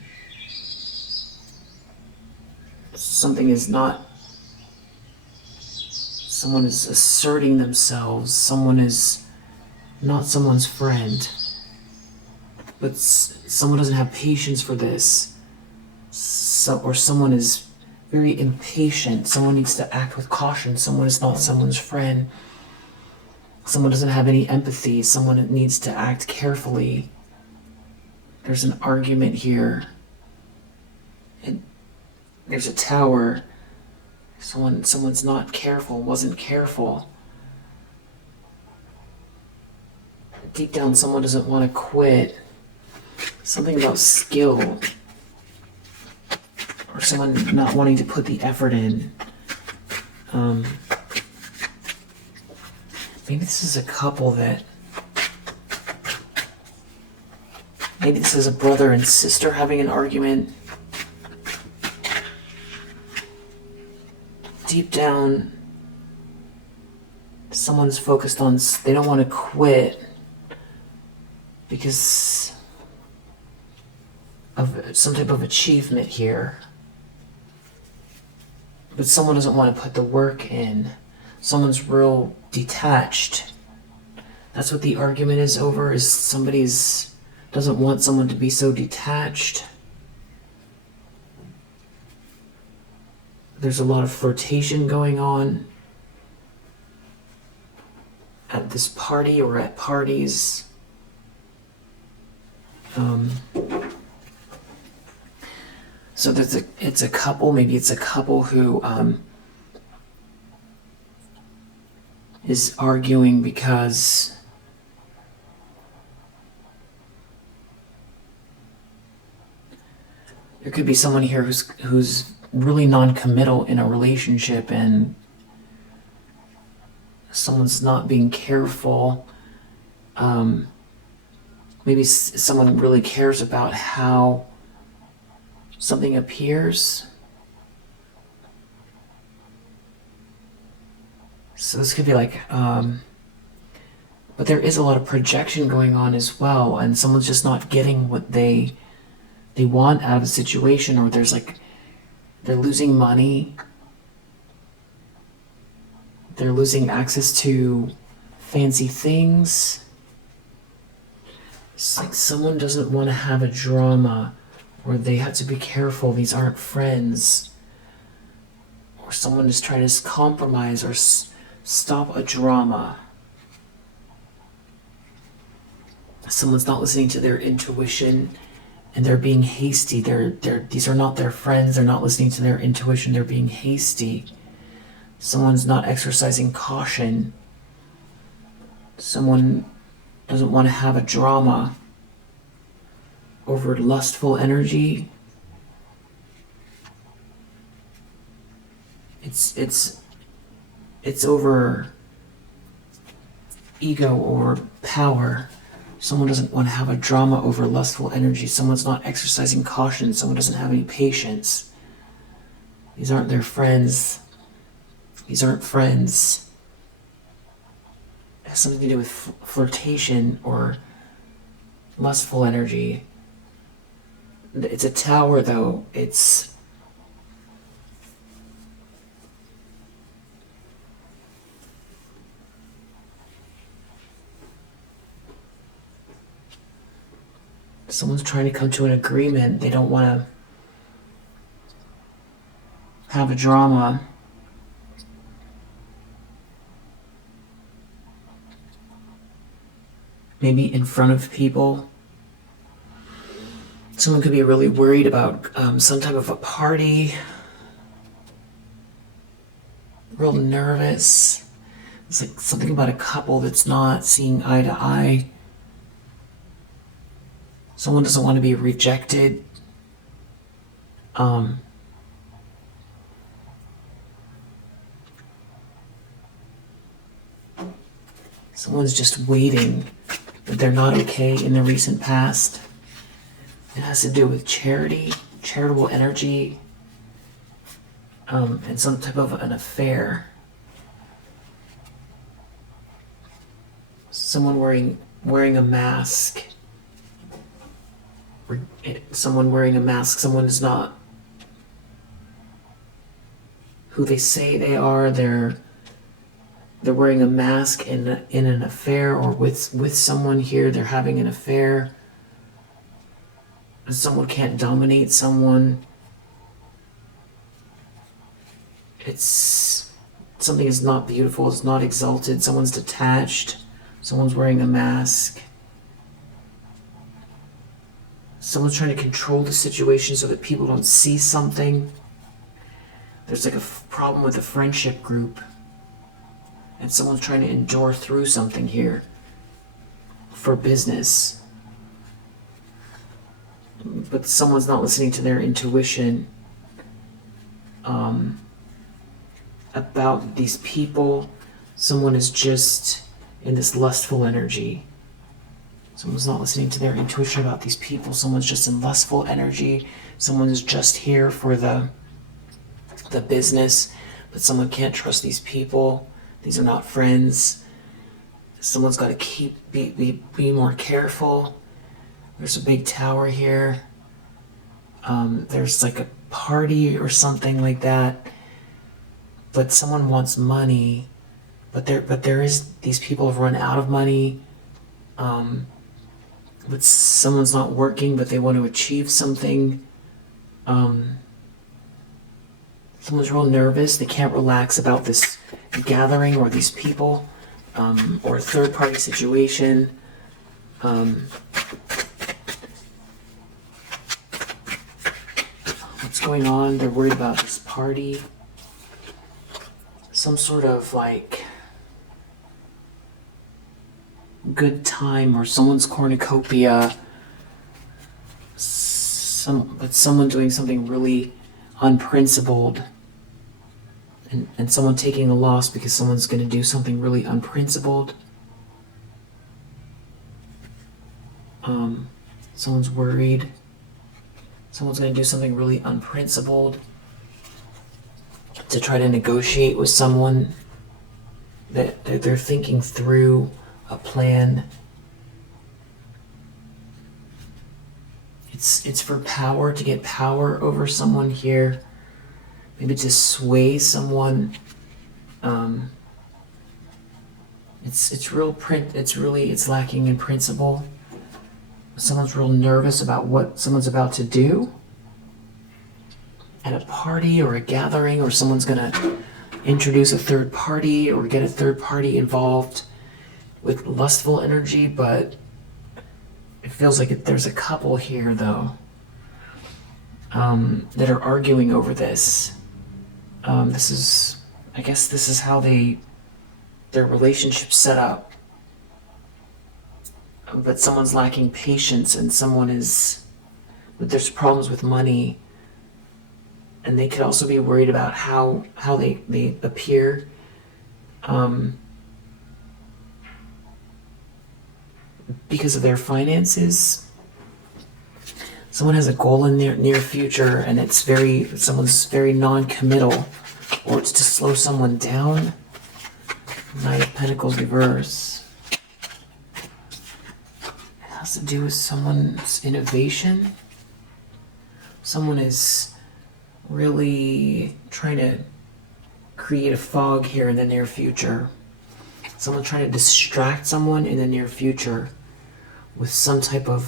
Someone is asserting themselves. Someone is not someone's friend. But someone doesn't have patience for this. Or someone is very impatient. Someone needs to act with caution. Someone is not someone's friend. Someone doesn't have any empathy. Someone needs to act carefully. There's an argument here. There's a tower. Someone's not careful, wasn't careful. Deep down, someone doesn't want to quit. Something about skill. Or someone not wanting to put the effort in. Maybe this is a couple that Maybe this is a brother and sister having an argument. Deep down, someone's focused on, they don't want to quit because of some type of achievement here. But someone doesn't want to put the work in. Someone's real detached. That's what the argument is over, is somebody's doesn't want someone to be so detached. There's a lot of flirtation going on at this party or at parties. So it's a couple, maybe it's a couple who is arguing because there could be someone here who's really non-committal in a relationship, and someone's not being careful. Maybe someone really cares about how something appears. So this could be like, but there is a lot of projection going on as well, and someone's just not getting what they want out of a situation, or there's like, they're losing money, they're losing access to fancy things. It's like someone doesn't want to have a drama, or they have to be careful, these aren't friends, or someone is trying to compromise or stop a drama. Someone's not listening to their intuition, and they're being hasty. These are not their friends. They're not listening to their intuition. They're being hasty. Someone's not exercising caution. Someone doesn't want to have a drama over lustful energy. It's over ego or power. Someone doesn't want to have a drama over lustful energy. Someone's not exercising caution. Someone doesn't have any patience. These aren't their friends. These aren't friends. It has something to do with flirtation or lustful energy. It's a tower, though. It's someone's trying to come to an agreement. They don't want to have a drama. Maybe in front of people. Someone could be really worried about some type of a party. Real nervous. It's like something about a couple that's not seeing eye to eye. Someone doesn't want to be rejected. Someone's just waiting, but they're not okay in the recent past. It has to do with charity, charitable energy, and some type of an affair. Someone wearing a mask. Someone wearing a mask. Someone is not who they say they are. They're wearing a mask in an affair, or with someone here. They're having an affair. Someone can't dominate someone. Something is not beautiful. It's not exalted. Someone's detached. Someone's wearing a mask. Someone's trying to control the situation so that people don't see something. There's like a problem with a friendship group, and someone's trying to endure through something here for business. But someone's not listening to their intuition about these people. Someone is just in this lustful energy. Someone's not listening to their intuition about these people. Someone's just in lustful energy. Someone's just here for the business, but someone can't trust these people. These are not friends. Someone's got to be more careful. There's a big tower here. There's like a party or something like that. But someone wants money. But there is, these people have run out of money. But someone's not working, but they want to achieve something. Someone's real nervous. They can't relax about this gathering or these people, or a third-party situation. What's going on? They're worried about this party. Some sort of like good time, or someone's cornucopia. But someone doing something really unprincipled, and someone taking a loss because someone's going to do something really unprincipled. Someone's worried. Someone's going to do something really unprincipled to try to negotiate with someone. That they're thinking through a plan. It's for power, to get power over someone here. Maybe to sway someone. It's lacking in principle. Someone's real nervous about what someone's about to do at a party or a gathering, or someone's gonna introduce a third party or get a third party involved with lustful energy. But it feels like there's a couple here though, that are arguing over this. I guess this is how their relationship's set up. But someone's lacking patience, and but there's problems with money, and they could also be worried about how they appear. Because of their finances. Someone has a goal in their near future, and someone's very non-committal, or it's to slow someone down. Knight of Pentacles reverse. It has to do with someone's innovation. Someone is really trying to create a fog here in the near future. Someone trying to distract someone in the near future with some type of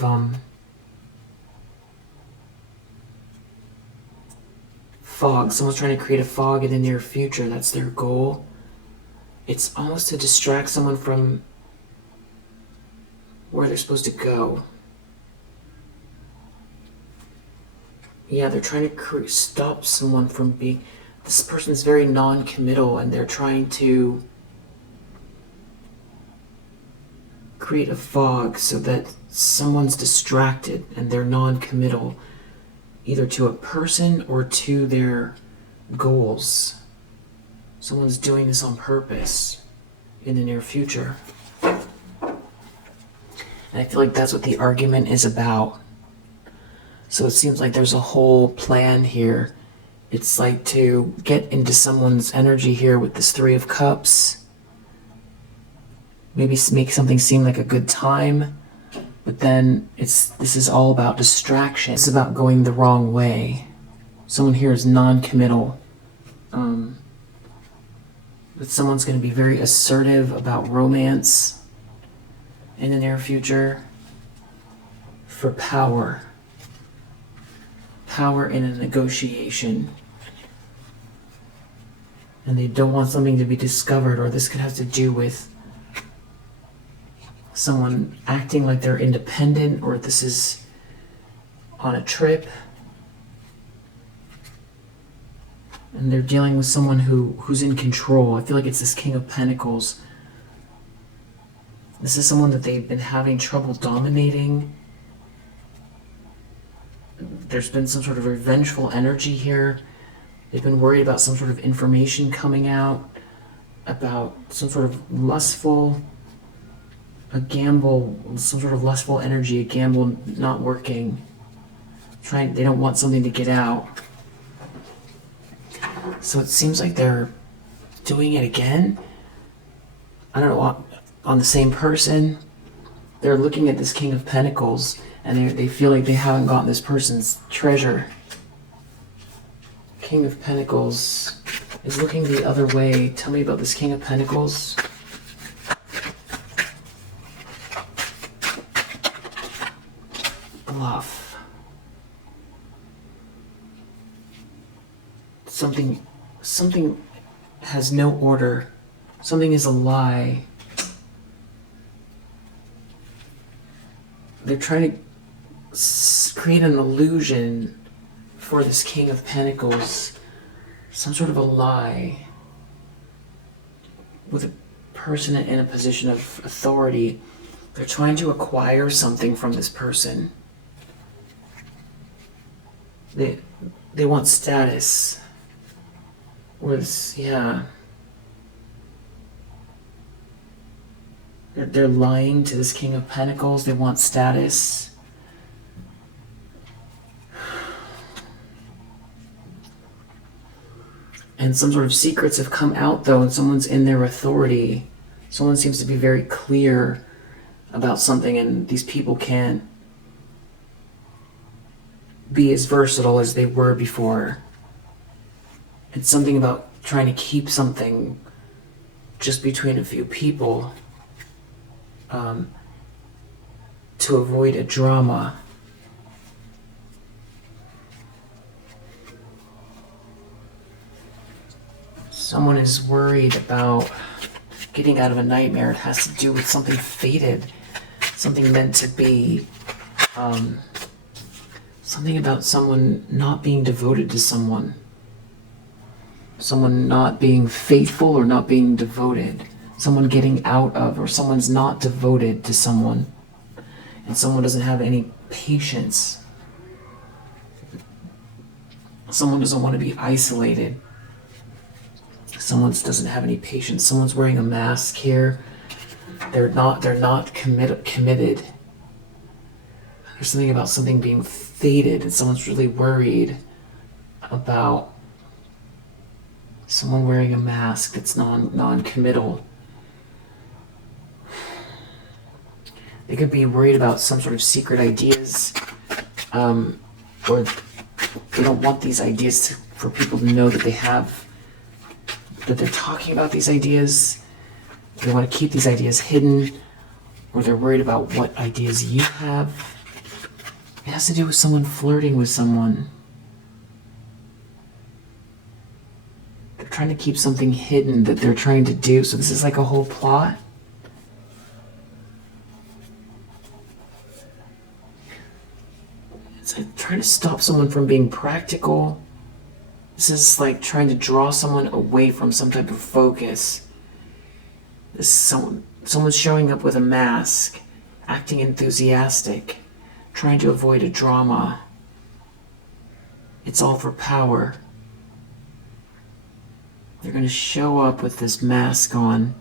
fog. Someone's trying to create a fog in the near future. That's their goal. It's almost to distract someone from where they're supposed to go. Yeah, they're trying to stop someone from being... This person's very non-committal, and they're trying to create a fog so that someone's distracted and they're non-committal, either to a person or to their goals. Someone's doing this on purpose in the near future. And I feel like that's what the argument is about. So it seems like there's a whole plan here. It's like to get into someone's energy here with this Three of Cups. Maybe make something seem like a good time. But then this is all about distraction. It's about going the wrong way. Someone here is non-committal. But someone's going to be very assertive about romance in the near future for power. Power in a negotiation. And they don't want something to be discovered, or this could have to do with someone acting like they're independent, or this is on a trip. And they're dealing with someone who's in control. I feel like it's this King of Pentacles. This is someone that they've been having trouble dominating. There's been some sort of revengeful energy here. They've been worried about some sort of information coming out, about some sort of lustful a gamble, some sort of lustful energy, a gamble not working. They don't want something to get out. So it seems like they're doing it again. I don't know, on the same person. They're looking at this King of Pentacles and they feel like they haven't gotten this person's treasure. King of Pentacles is looking the other way. Tell me about this King of Pentacles. Bluff. Something has no order. Something is a lie. They're trying to create an illusion for this King of Pentacles. Some sort of a lie. With a person in a position of authority. They're trying to acquire something from this person. They want status. Or this, yeah. They're lying to this King of Pentacles. They want status. And some sort of secrets have come out, though, and someone's in their authority. Someone seems to be very clear about something, and these people can't be as versatile as they were before. It's something about trying to keep something just between a few people. To avoid a drama. Someone is worried about getting out of a nightmare. It has to do with something fated, something meant to be, something about someone not being devoted to someone, someone not being faithful or not being devoted. Someone getting out of, or someone's not devoted to someone, and someone doesn't have any patience. Someone doesn't want to be isolated. Someone doesn't have any patience. Someone's wearing a mask here. They're not committed. There's something about something being fated, and someone's really worried about someone wearing a mask that's non-committal. They could be worried about some sort of secret ideas, or they don't want these ideas for people to know that that they're talking about these ideas. They want to keep these ideas hidden, or they're worried about what ideas you have. It has to do with someone flirting with someone. They're trying to keep something hidden that they're trying to do. So this is like a whole plot. It's like trying to stop someone from being practical. This is like trying to draw someone away from some type of focus. This is someone's showing up with a mask, acting enthusiastic, trying to avoid a drama. It's all for power. They're going to show up with this mask on.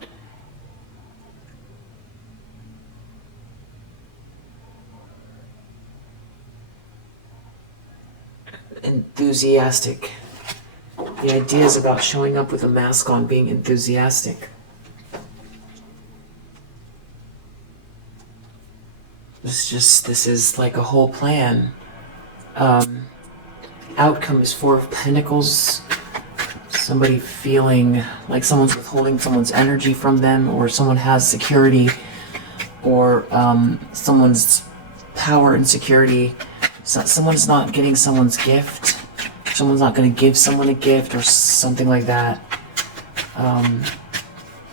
Enthusiastic. The idea is about showing up with a mask on, being enthusiastic. This is like a whole plan. Outcome is Four of Pentacles. Somebody feeling like someone's withholding someone's energy from them, or someone has security, or someone's power and security. Someone's not getting someone's gift. Someone's not going to give someone a gift or something like that.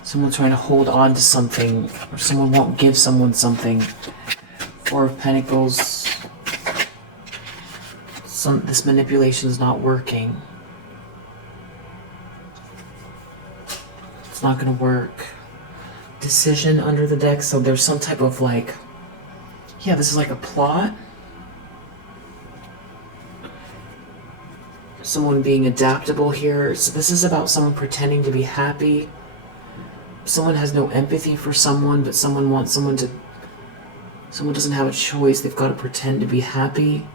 Someone's trying to hold on to something, or someone won't give someone something. Four of Pentacles. This manipulation is not working. It's not going to work. Decision under the deck. So there's some type of like, yeah, this is like a plot. Someone being adaptable here. So this is about someone pretending to be happy, someone has no empathy for someone, but someone wants someone doesn't have a choice. They've got to pretend to be happy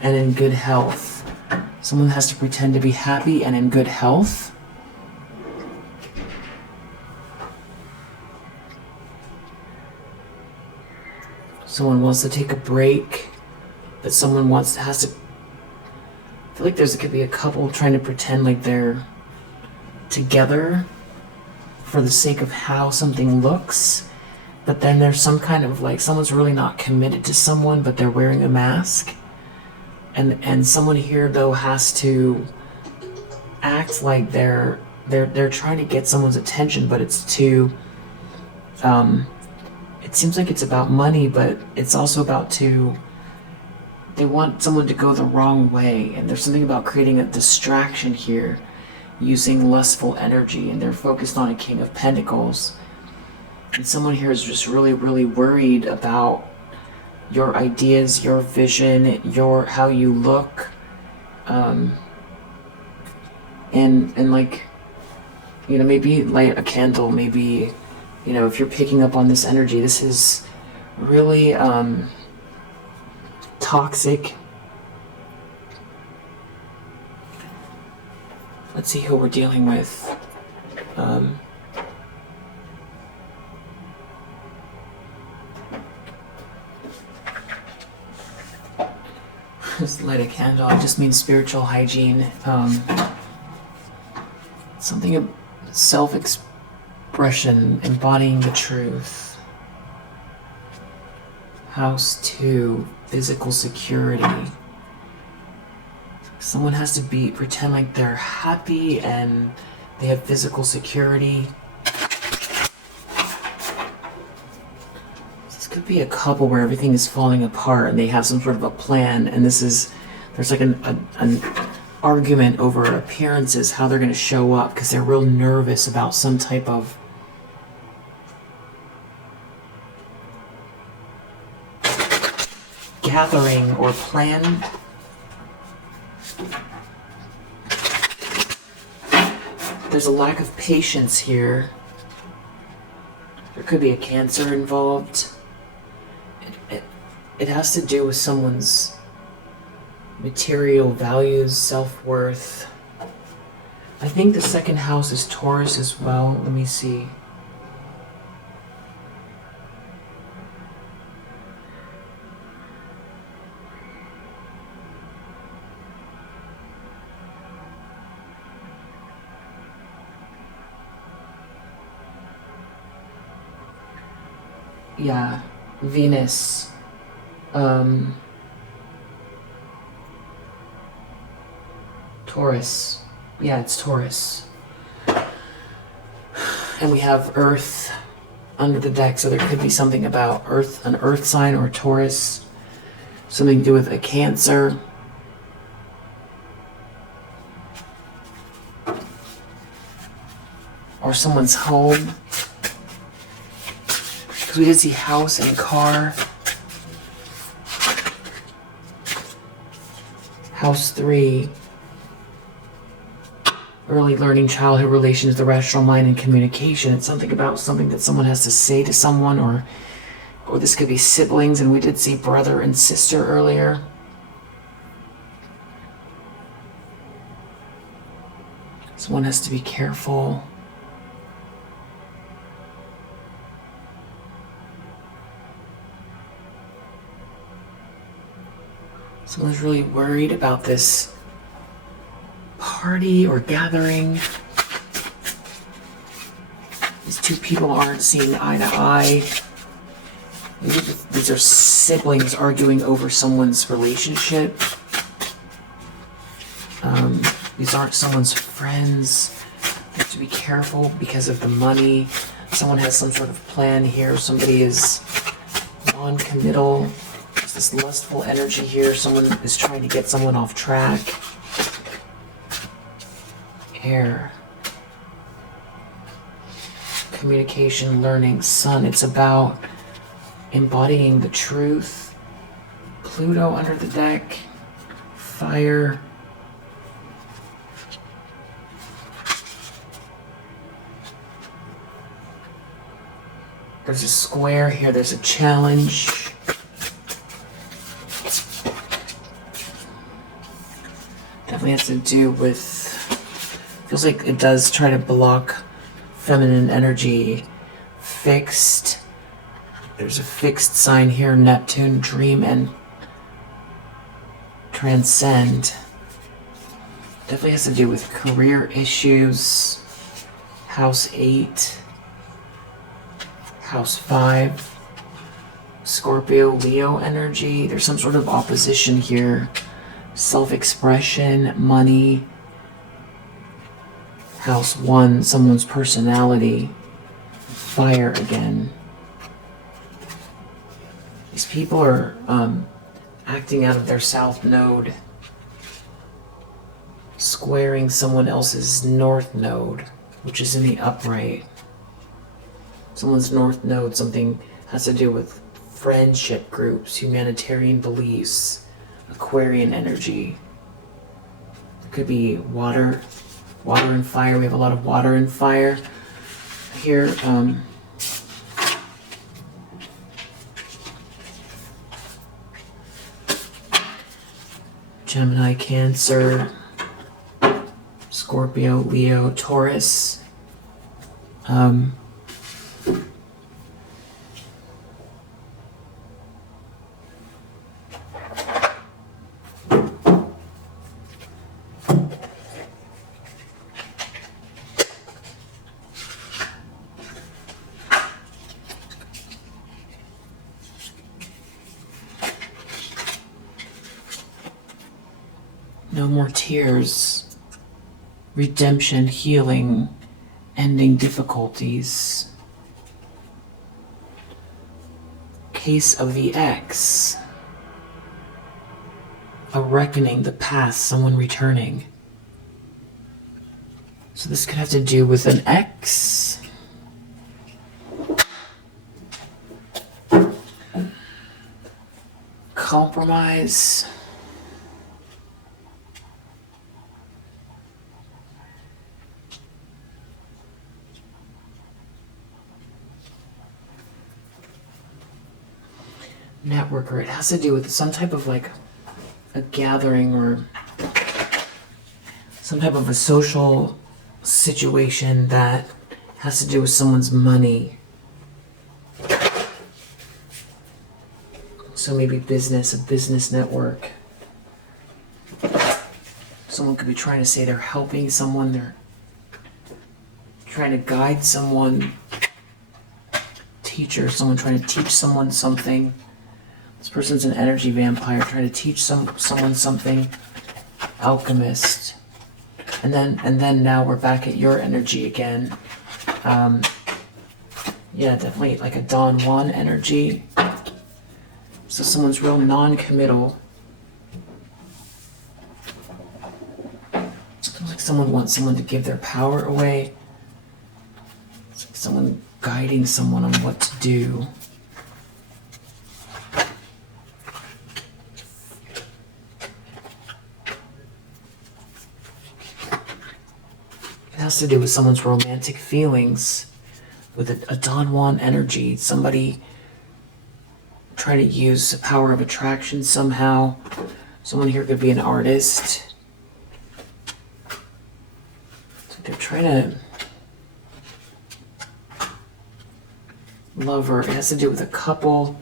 and in good health. Someone has to pretend to be happy and in good health. Someone wants to take a break, but someone has to. I feel like there could be a couple trying to pretend like they're together for the sake of how something looks, but then there's some kind of like someone's really not committed to someone, but they're wearing a mask, and someone here though has to act like they're trying to get someone's attention, but it's to it seems like it's about money, but it's also about they want someone to go the wrong way, and there's something about creating a distraction here using lustful energy, and they're focused on a King of Pentacles. And someone here is just really, really worried about your ideas, your vision, how you look, and like, you know, maybe light a candle, maybe, you know, if you're picking up on this energy, this is really toxic. Let's see who we're dealing with. Just light a candle. I just mean spiritual hygiene. Something of self-expression, embodying the truth. House 2, physical security. Someone has to pretend like they're happy and they have physical security. This could be a couple where everything is falling apart and they have some sort of a plan, and there's like an argument over appearances, how they're going to show up, because they're real nervous about some type of gathering or plan. There's a lack of patience here. There could be a Cancer involved. It has to do with someone's material values, self-worth. I think the second house is Taurus as well. Let me see. Yeah, Venus. Taurus. Yeah, it's Taurus. And we have Earth under the deck, so there could be something about Earth, an Earth sign or Taurus. Something to do with a Cancer. Or someone's home. Because we did see house and car. House 3. Early learning, childhood relations, the rational mind, and communication. It's something about something that someone has to say to someone, or this could be siblings, and we did see brother and sister earlier. Someone has to be careful. Someone's really worried about this party or gathering. These two people aren't seeing eye to eye. Maybe these are siblings arguing over someone's relationship. These aren't someone's friends. They have to be careful because of the money. Someone has some sort of plan here. Somebody is non-committal. There's this lustful energy here. Someone is trying to get someone off track. Air. Communication, learning, sun. It's about embodying the truth. Pluto under the deck. Fire. There's a square here. There's a challenge. Definitely has to do with, feels like it does try to block feminine energy. Fixed. There's a fixed sign here, Neptune, dream, and transcend. Definitely has to do with career issues. House 8. House 5. Scorpio, Leo energy. There's some sort of opposition here. Self-expression, money. House 1, someone's personality. Fire again. These people are acting out of their south node, squaring someone else's north node, which is in the upright. Someone's north node, something has to do with friendship groups, humanitarian beliefs, Aquarian energy. It could be water and fire. We have a lot of water and fire here. Gemini, Cancer, Scorpio, Leo, Taurus. No more tears, redemption, healing, ending difficulties. Case of the Ex. A reckoning, the past, someone returning. So this could have to do with an ex. Compromise. Networker. It has to do with some type of like a gathering or some type of a social situation that has to do with someone's money. So maybe business, a business network. Someone could be trying to say they're helping someone, they're trying to guide someone. Teacher, someone trying to teach someone something. This person's an energy vampire trying to teach someone something. Alchemist. And then now we're back at your energy again. Yeah, definitely like a Don Juan energy. So someone's real non-committal. It's like someone wants someone to give their power away. It's like someone guiding someone on what to do. It has to do with someone's romantic feelings, with a Don Juan energy, somebody trying to use the power of attraction somehow. Someone here could be an artist. So they're trying to lover. It has to do with a couple.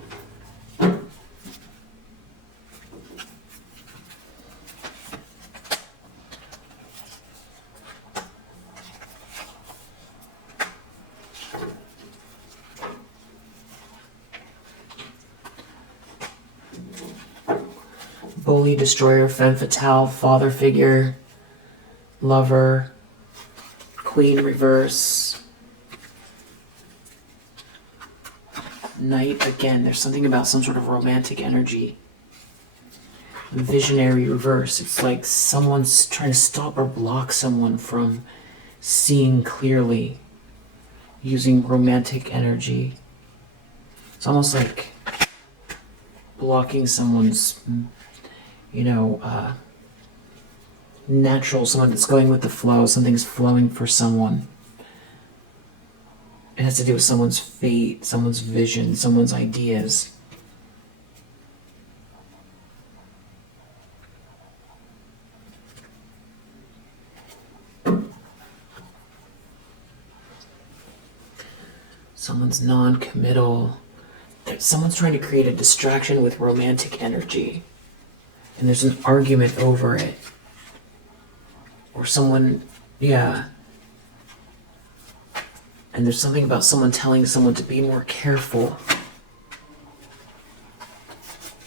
Bully, destroyer, femme fatale, father figure, lover, queen reverse, knight again. There's something about some sort of romantic energy. Visionary reverse. It's like someone's trying to stop or block someone from seeing clearly using romantic energy. It's almost like blocking someone's natural, someone that's going with the flow, something's flowing for someone. It has to do with someone's fate, someone's vision, someone's ideas. Someone's non-committal. Someone's trying to create a distraction with romantic energy. And there's an argument over it. Or someone, yeah. And there's something about someone telling someone to be more careful.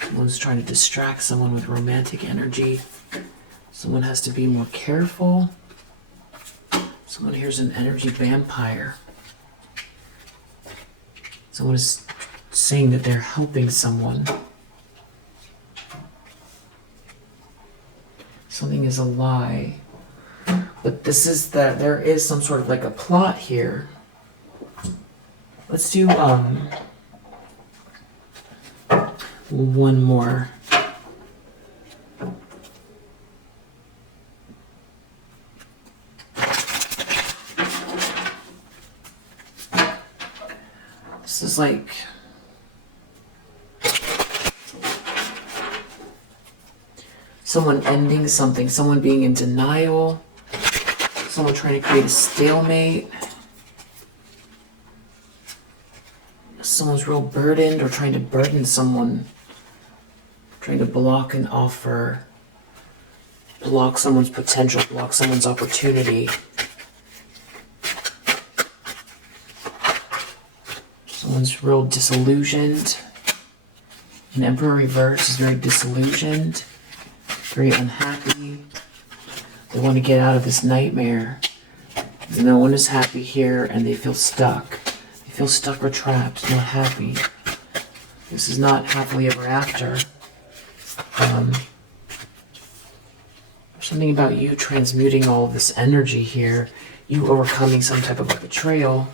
Someone's trying to distract someone with romantic energy. Someone has to be more careful. Someone here's an energy vampire. Someone is saying that they're helping someone. Something is a lie. But this is that there is some sort of like a plot here. Let's do one more. This is like someone ending something, someone being in denial, someone trying to create a stalemate, someone's real burdened or trying to burden someone, trying to block an offer, block someone's potential, block someone's opportunity. Someone's real disillusioned. An Emperor reverse is very disillusioned, very unhappy. They want to get out of this nightmare. No one is happy here and they feel stuck. They feel stuck or trapped, not happy. This is not happily ever after. There's something about you transmuting all of this energy here, you overcoming some type of betrayal.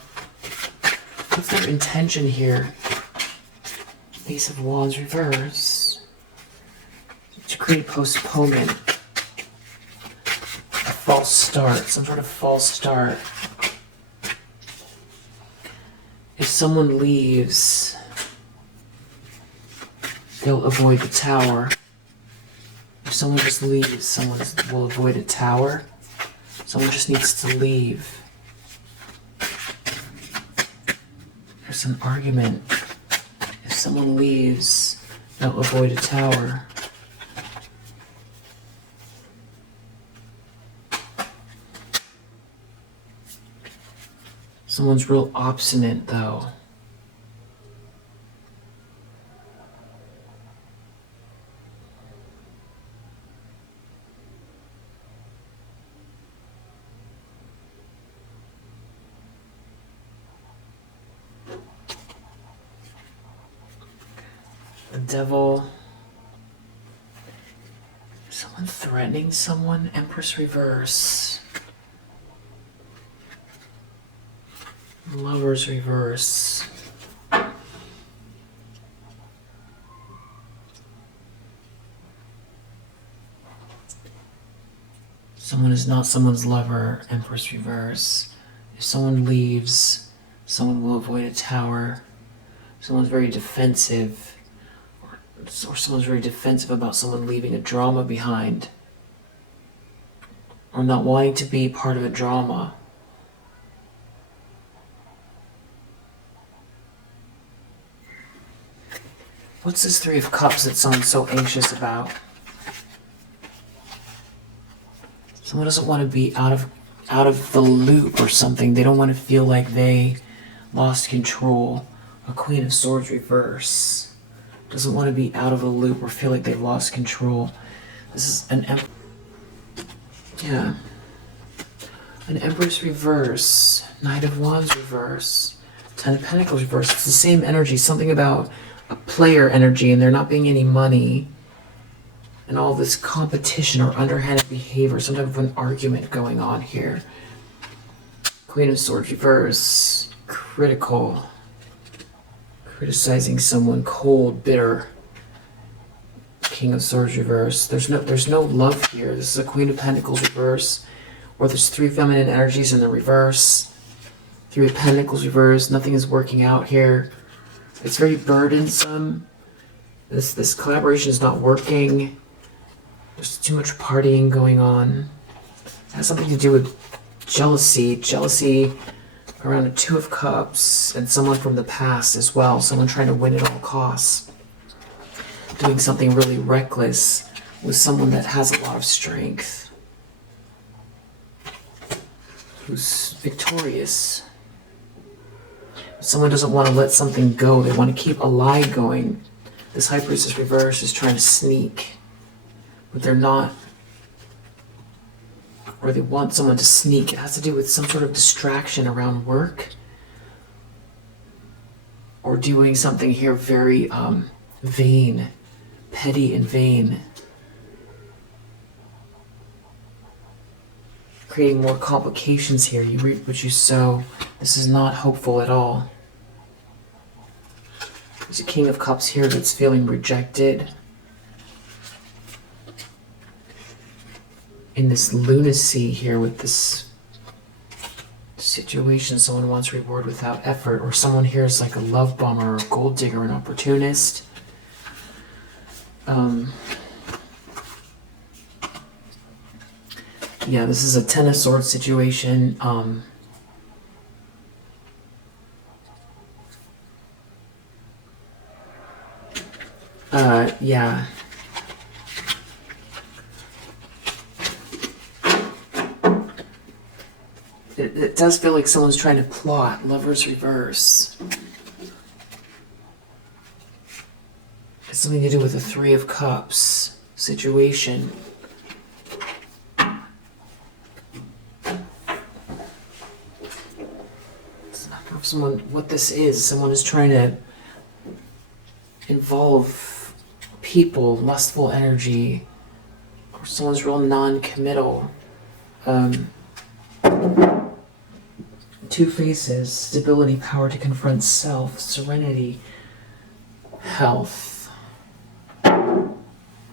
What's their intention here? Ace of Wands reverse. To create postponement. A false start, some sort of false start. If someone leaves, they'll avoid the tower. If someone just leaves, someone will avoid a tower. Someone just needs to leave. There's an argument. If someone leaves, they'll avoid a tower. Someone's real obstinate, though. The devil. Someone threatening someone. Empress reverse. Lovers reverse. Someone is not someone's lover. Empress reverse. If someone leaves, someone will avoid a tower. Someone's very defensive. Or someone's very defensive about someone leaving a drama behind. Or not wanting to be part of a drama. What's this Three of Cups that someone's so anxious about? Someone doesn't want to be out of the loop or something. They don't want to feel like they lost control. A Queen of Swords reverse. Doesn't want to be out of the loop or feel like they've lost control. This is an an Empress reverse. Knight of Wands reverse. Ten of Pentacles reverse. It's the same energy. Something about a player energy and there not being any money. And all this competition or underhanded behavior. Some type of an argument going on here. Queen of Swords reverse. Critical. Criticizing someone, cold, bitter. King of Swords reverse. There's no love here. This is a Queen of Pentacles reverse, or there's three feminine energies in the reverse. Three of Pentacles reversed. Nothing is working out here. It's very burdensome. This collaboration is not working. There's too much partying going on. It has something to do with jealousy. Jealousy around a Two of Cups and someone from the past as well. Someone trying to win at all costs. Doing something really reckless with someone that has a lot of strength. Who's victorious. Someone doesn't want to let something go. They want to keep a lie going. This High Priestess reverse is trying to sneak. But they're not. Or they want someone to sneak. It has to do with some sort of distraction around work. Or doing something here very vain. Petty and vain. Creating more complications here. You reap what you sow. This is not hopeful at all. There's a King of Cups here that's feeling rejected. In this lunacy here with this situation, someone wants reward without effort, or someone here is like a love bomber or a gold digger, an opportunist. Yeah, this is a Ten of Swords situation. Yeah. It does feel like someone's trying to plot. Lovers reverse. It's something to do with the Three of Cups situation. Someone, what this is, someone is trying to involve people, lustful energy, or someone's real non-committal. Two faces, stability, power to confront self, serenity, health,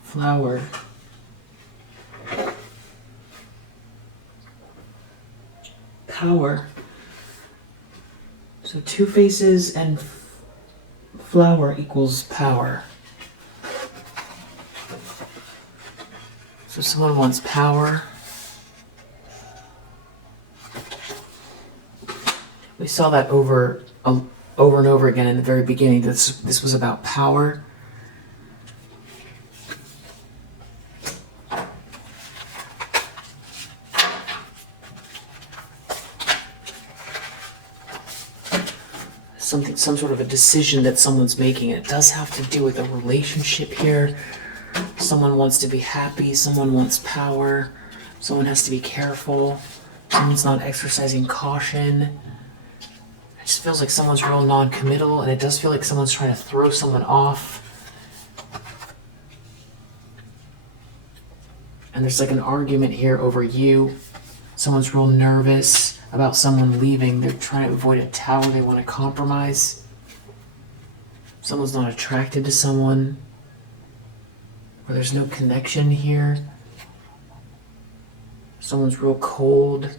flower. Power. So two faces and flower equals power. So someone wants power. We saw that over and over again in the very beginning. This was about power. Some sort of a decision that someone's making. It does have to do with a relationship here. Someone wants to be happy. Someone wants power. Someone has to be careful. Someone's not exercising caution. It just feels like someone's real non-committal, and it does feel like someone's trying to throw someone off. And there's like an argument here over you. Someone's real nervous about someone leaving. They're trying to avoid a tower. They want to compromise. Someone's not attracted to someone. Or there's no connection here. Someone's real cold.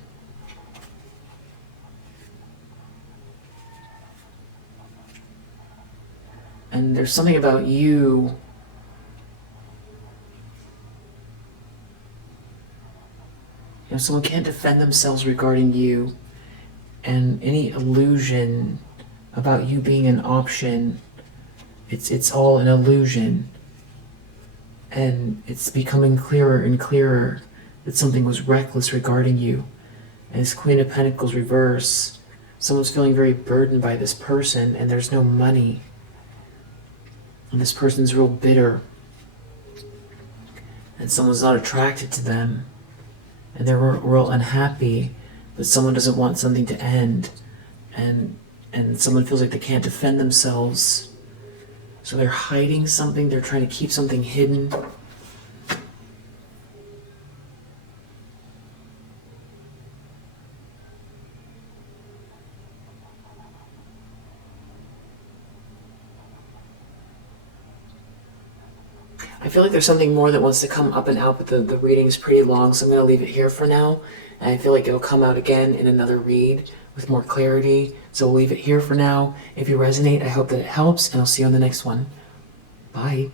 And there's something about you. You know, someone can't defend themselves regarding you, and any illusion about you being an option, it's all an illusion. And it's becoming clearer and clearer that something was reckless regarding you. And this Queen of Pentacles reverse, someone's feeling very burdened by this person, and there's no money. And this person's real bitter. And someone's not attracted to them. And they're real unhappy, but someone doesn't want something to end. And someone feels like they can't defend themselves. So they're hiding something, they're trying to keep something hidden. I feel like there's something more that wants to come up and out, but the reading is pretty long, so I'm going to leave it here for now. And I feel like it'll come out again in another read with more clarity. So we'll leave it here for now. If you resonate, I hope that it helps, and I'll see you on the next one. Bye.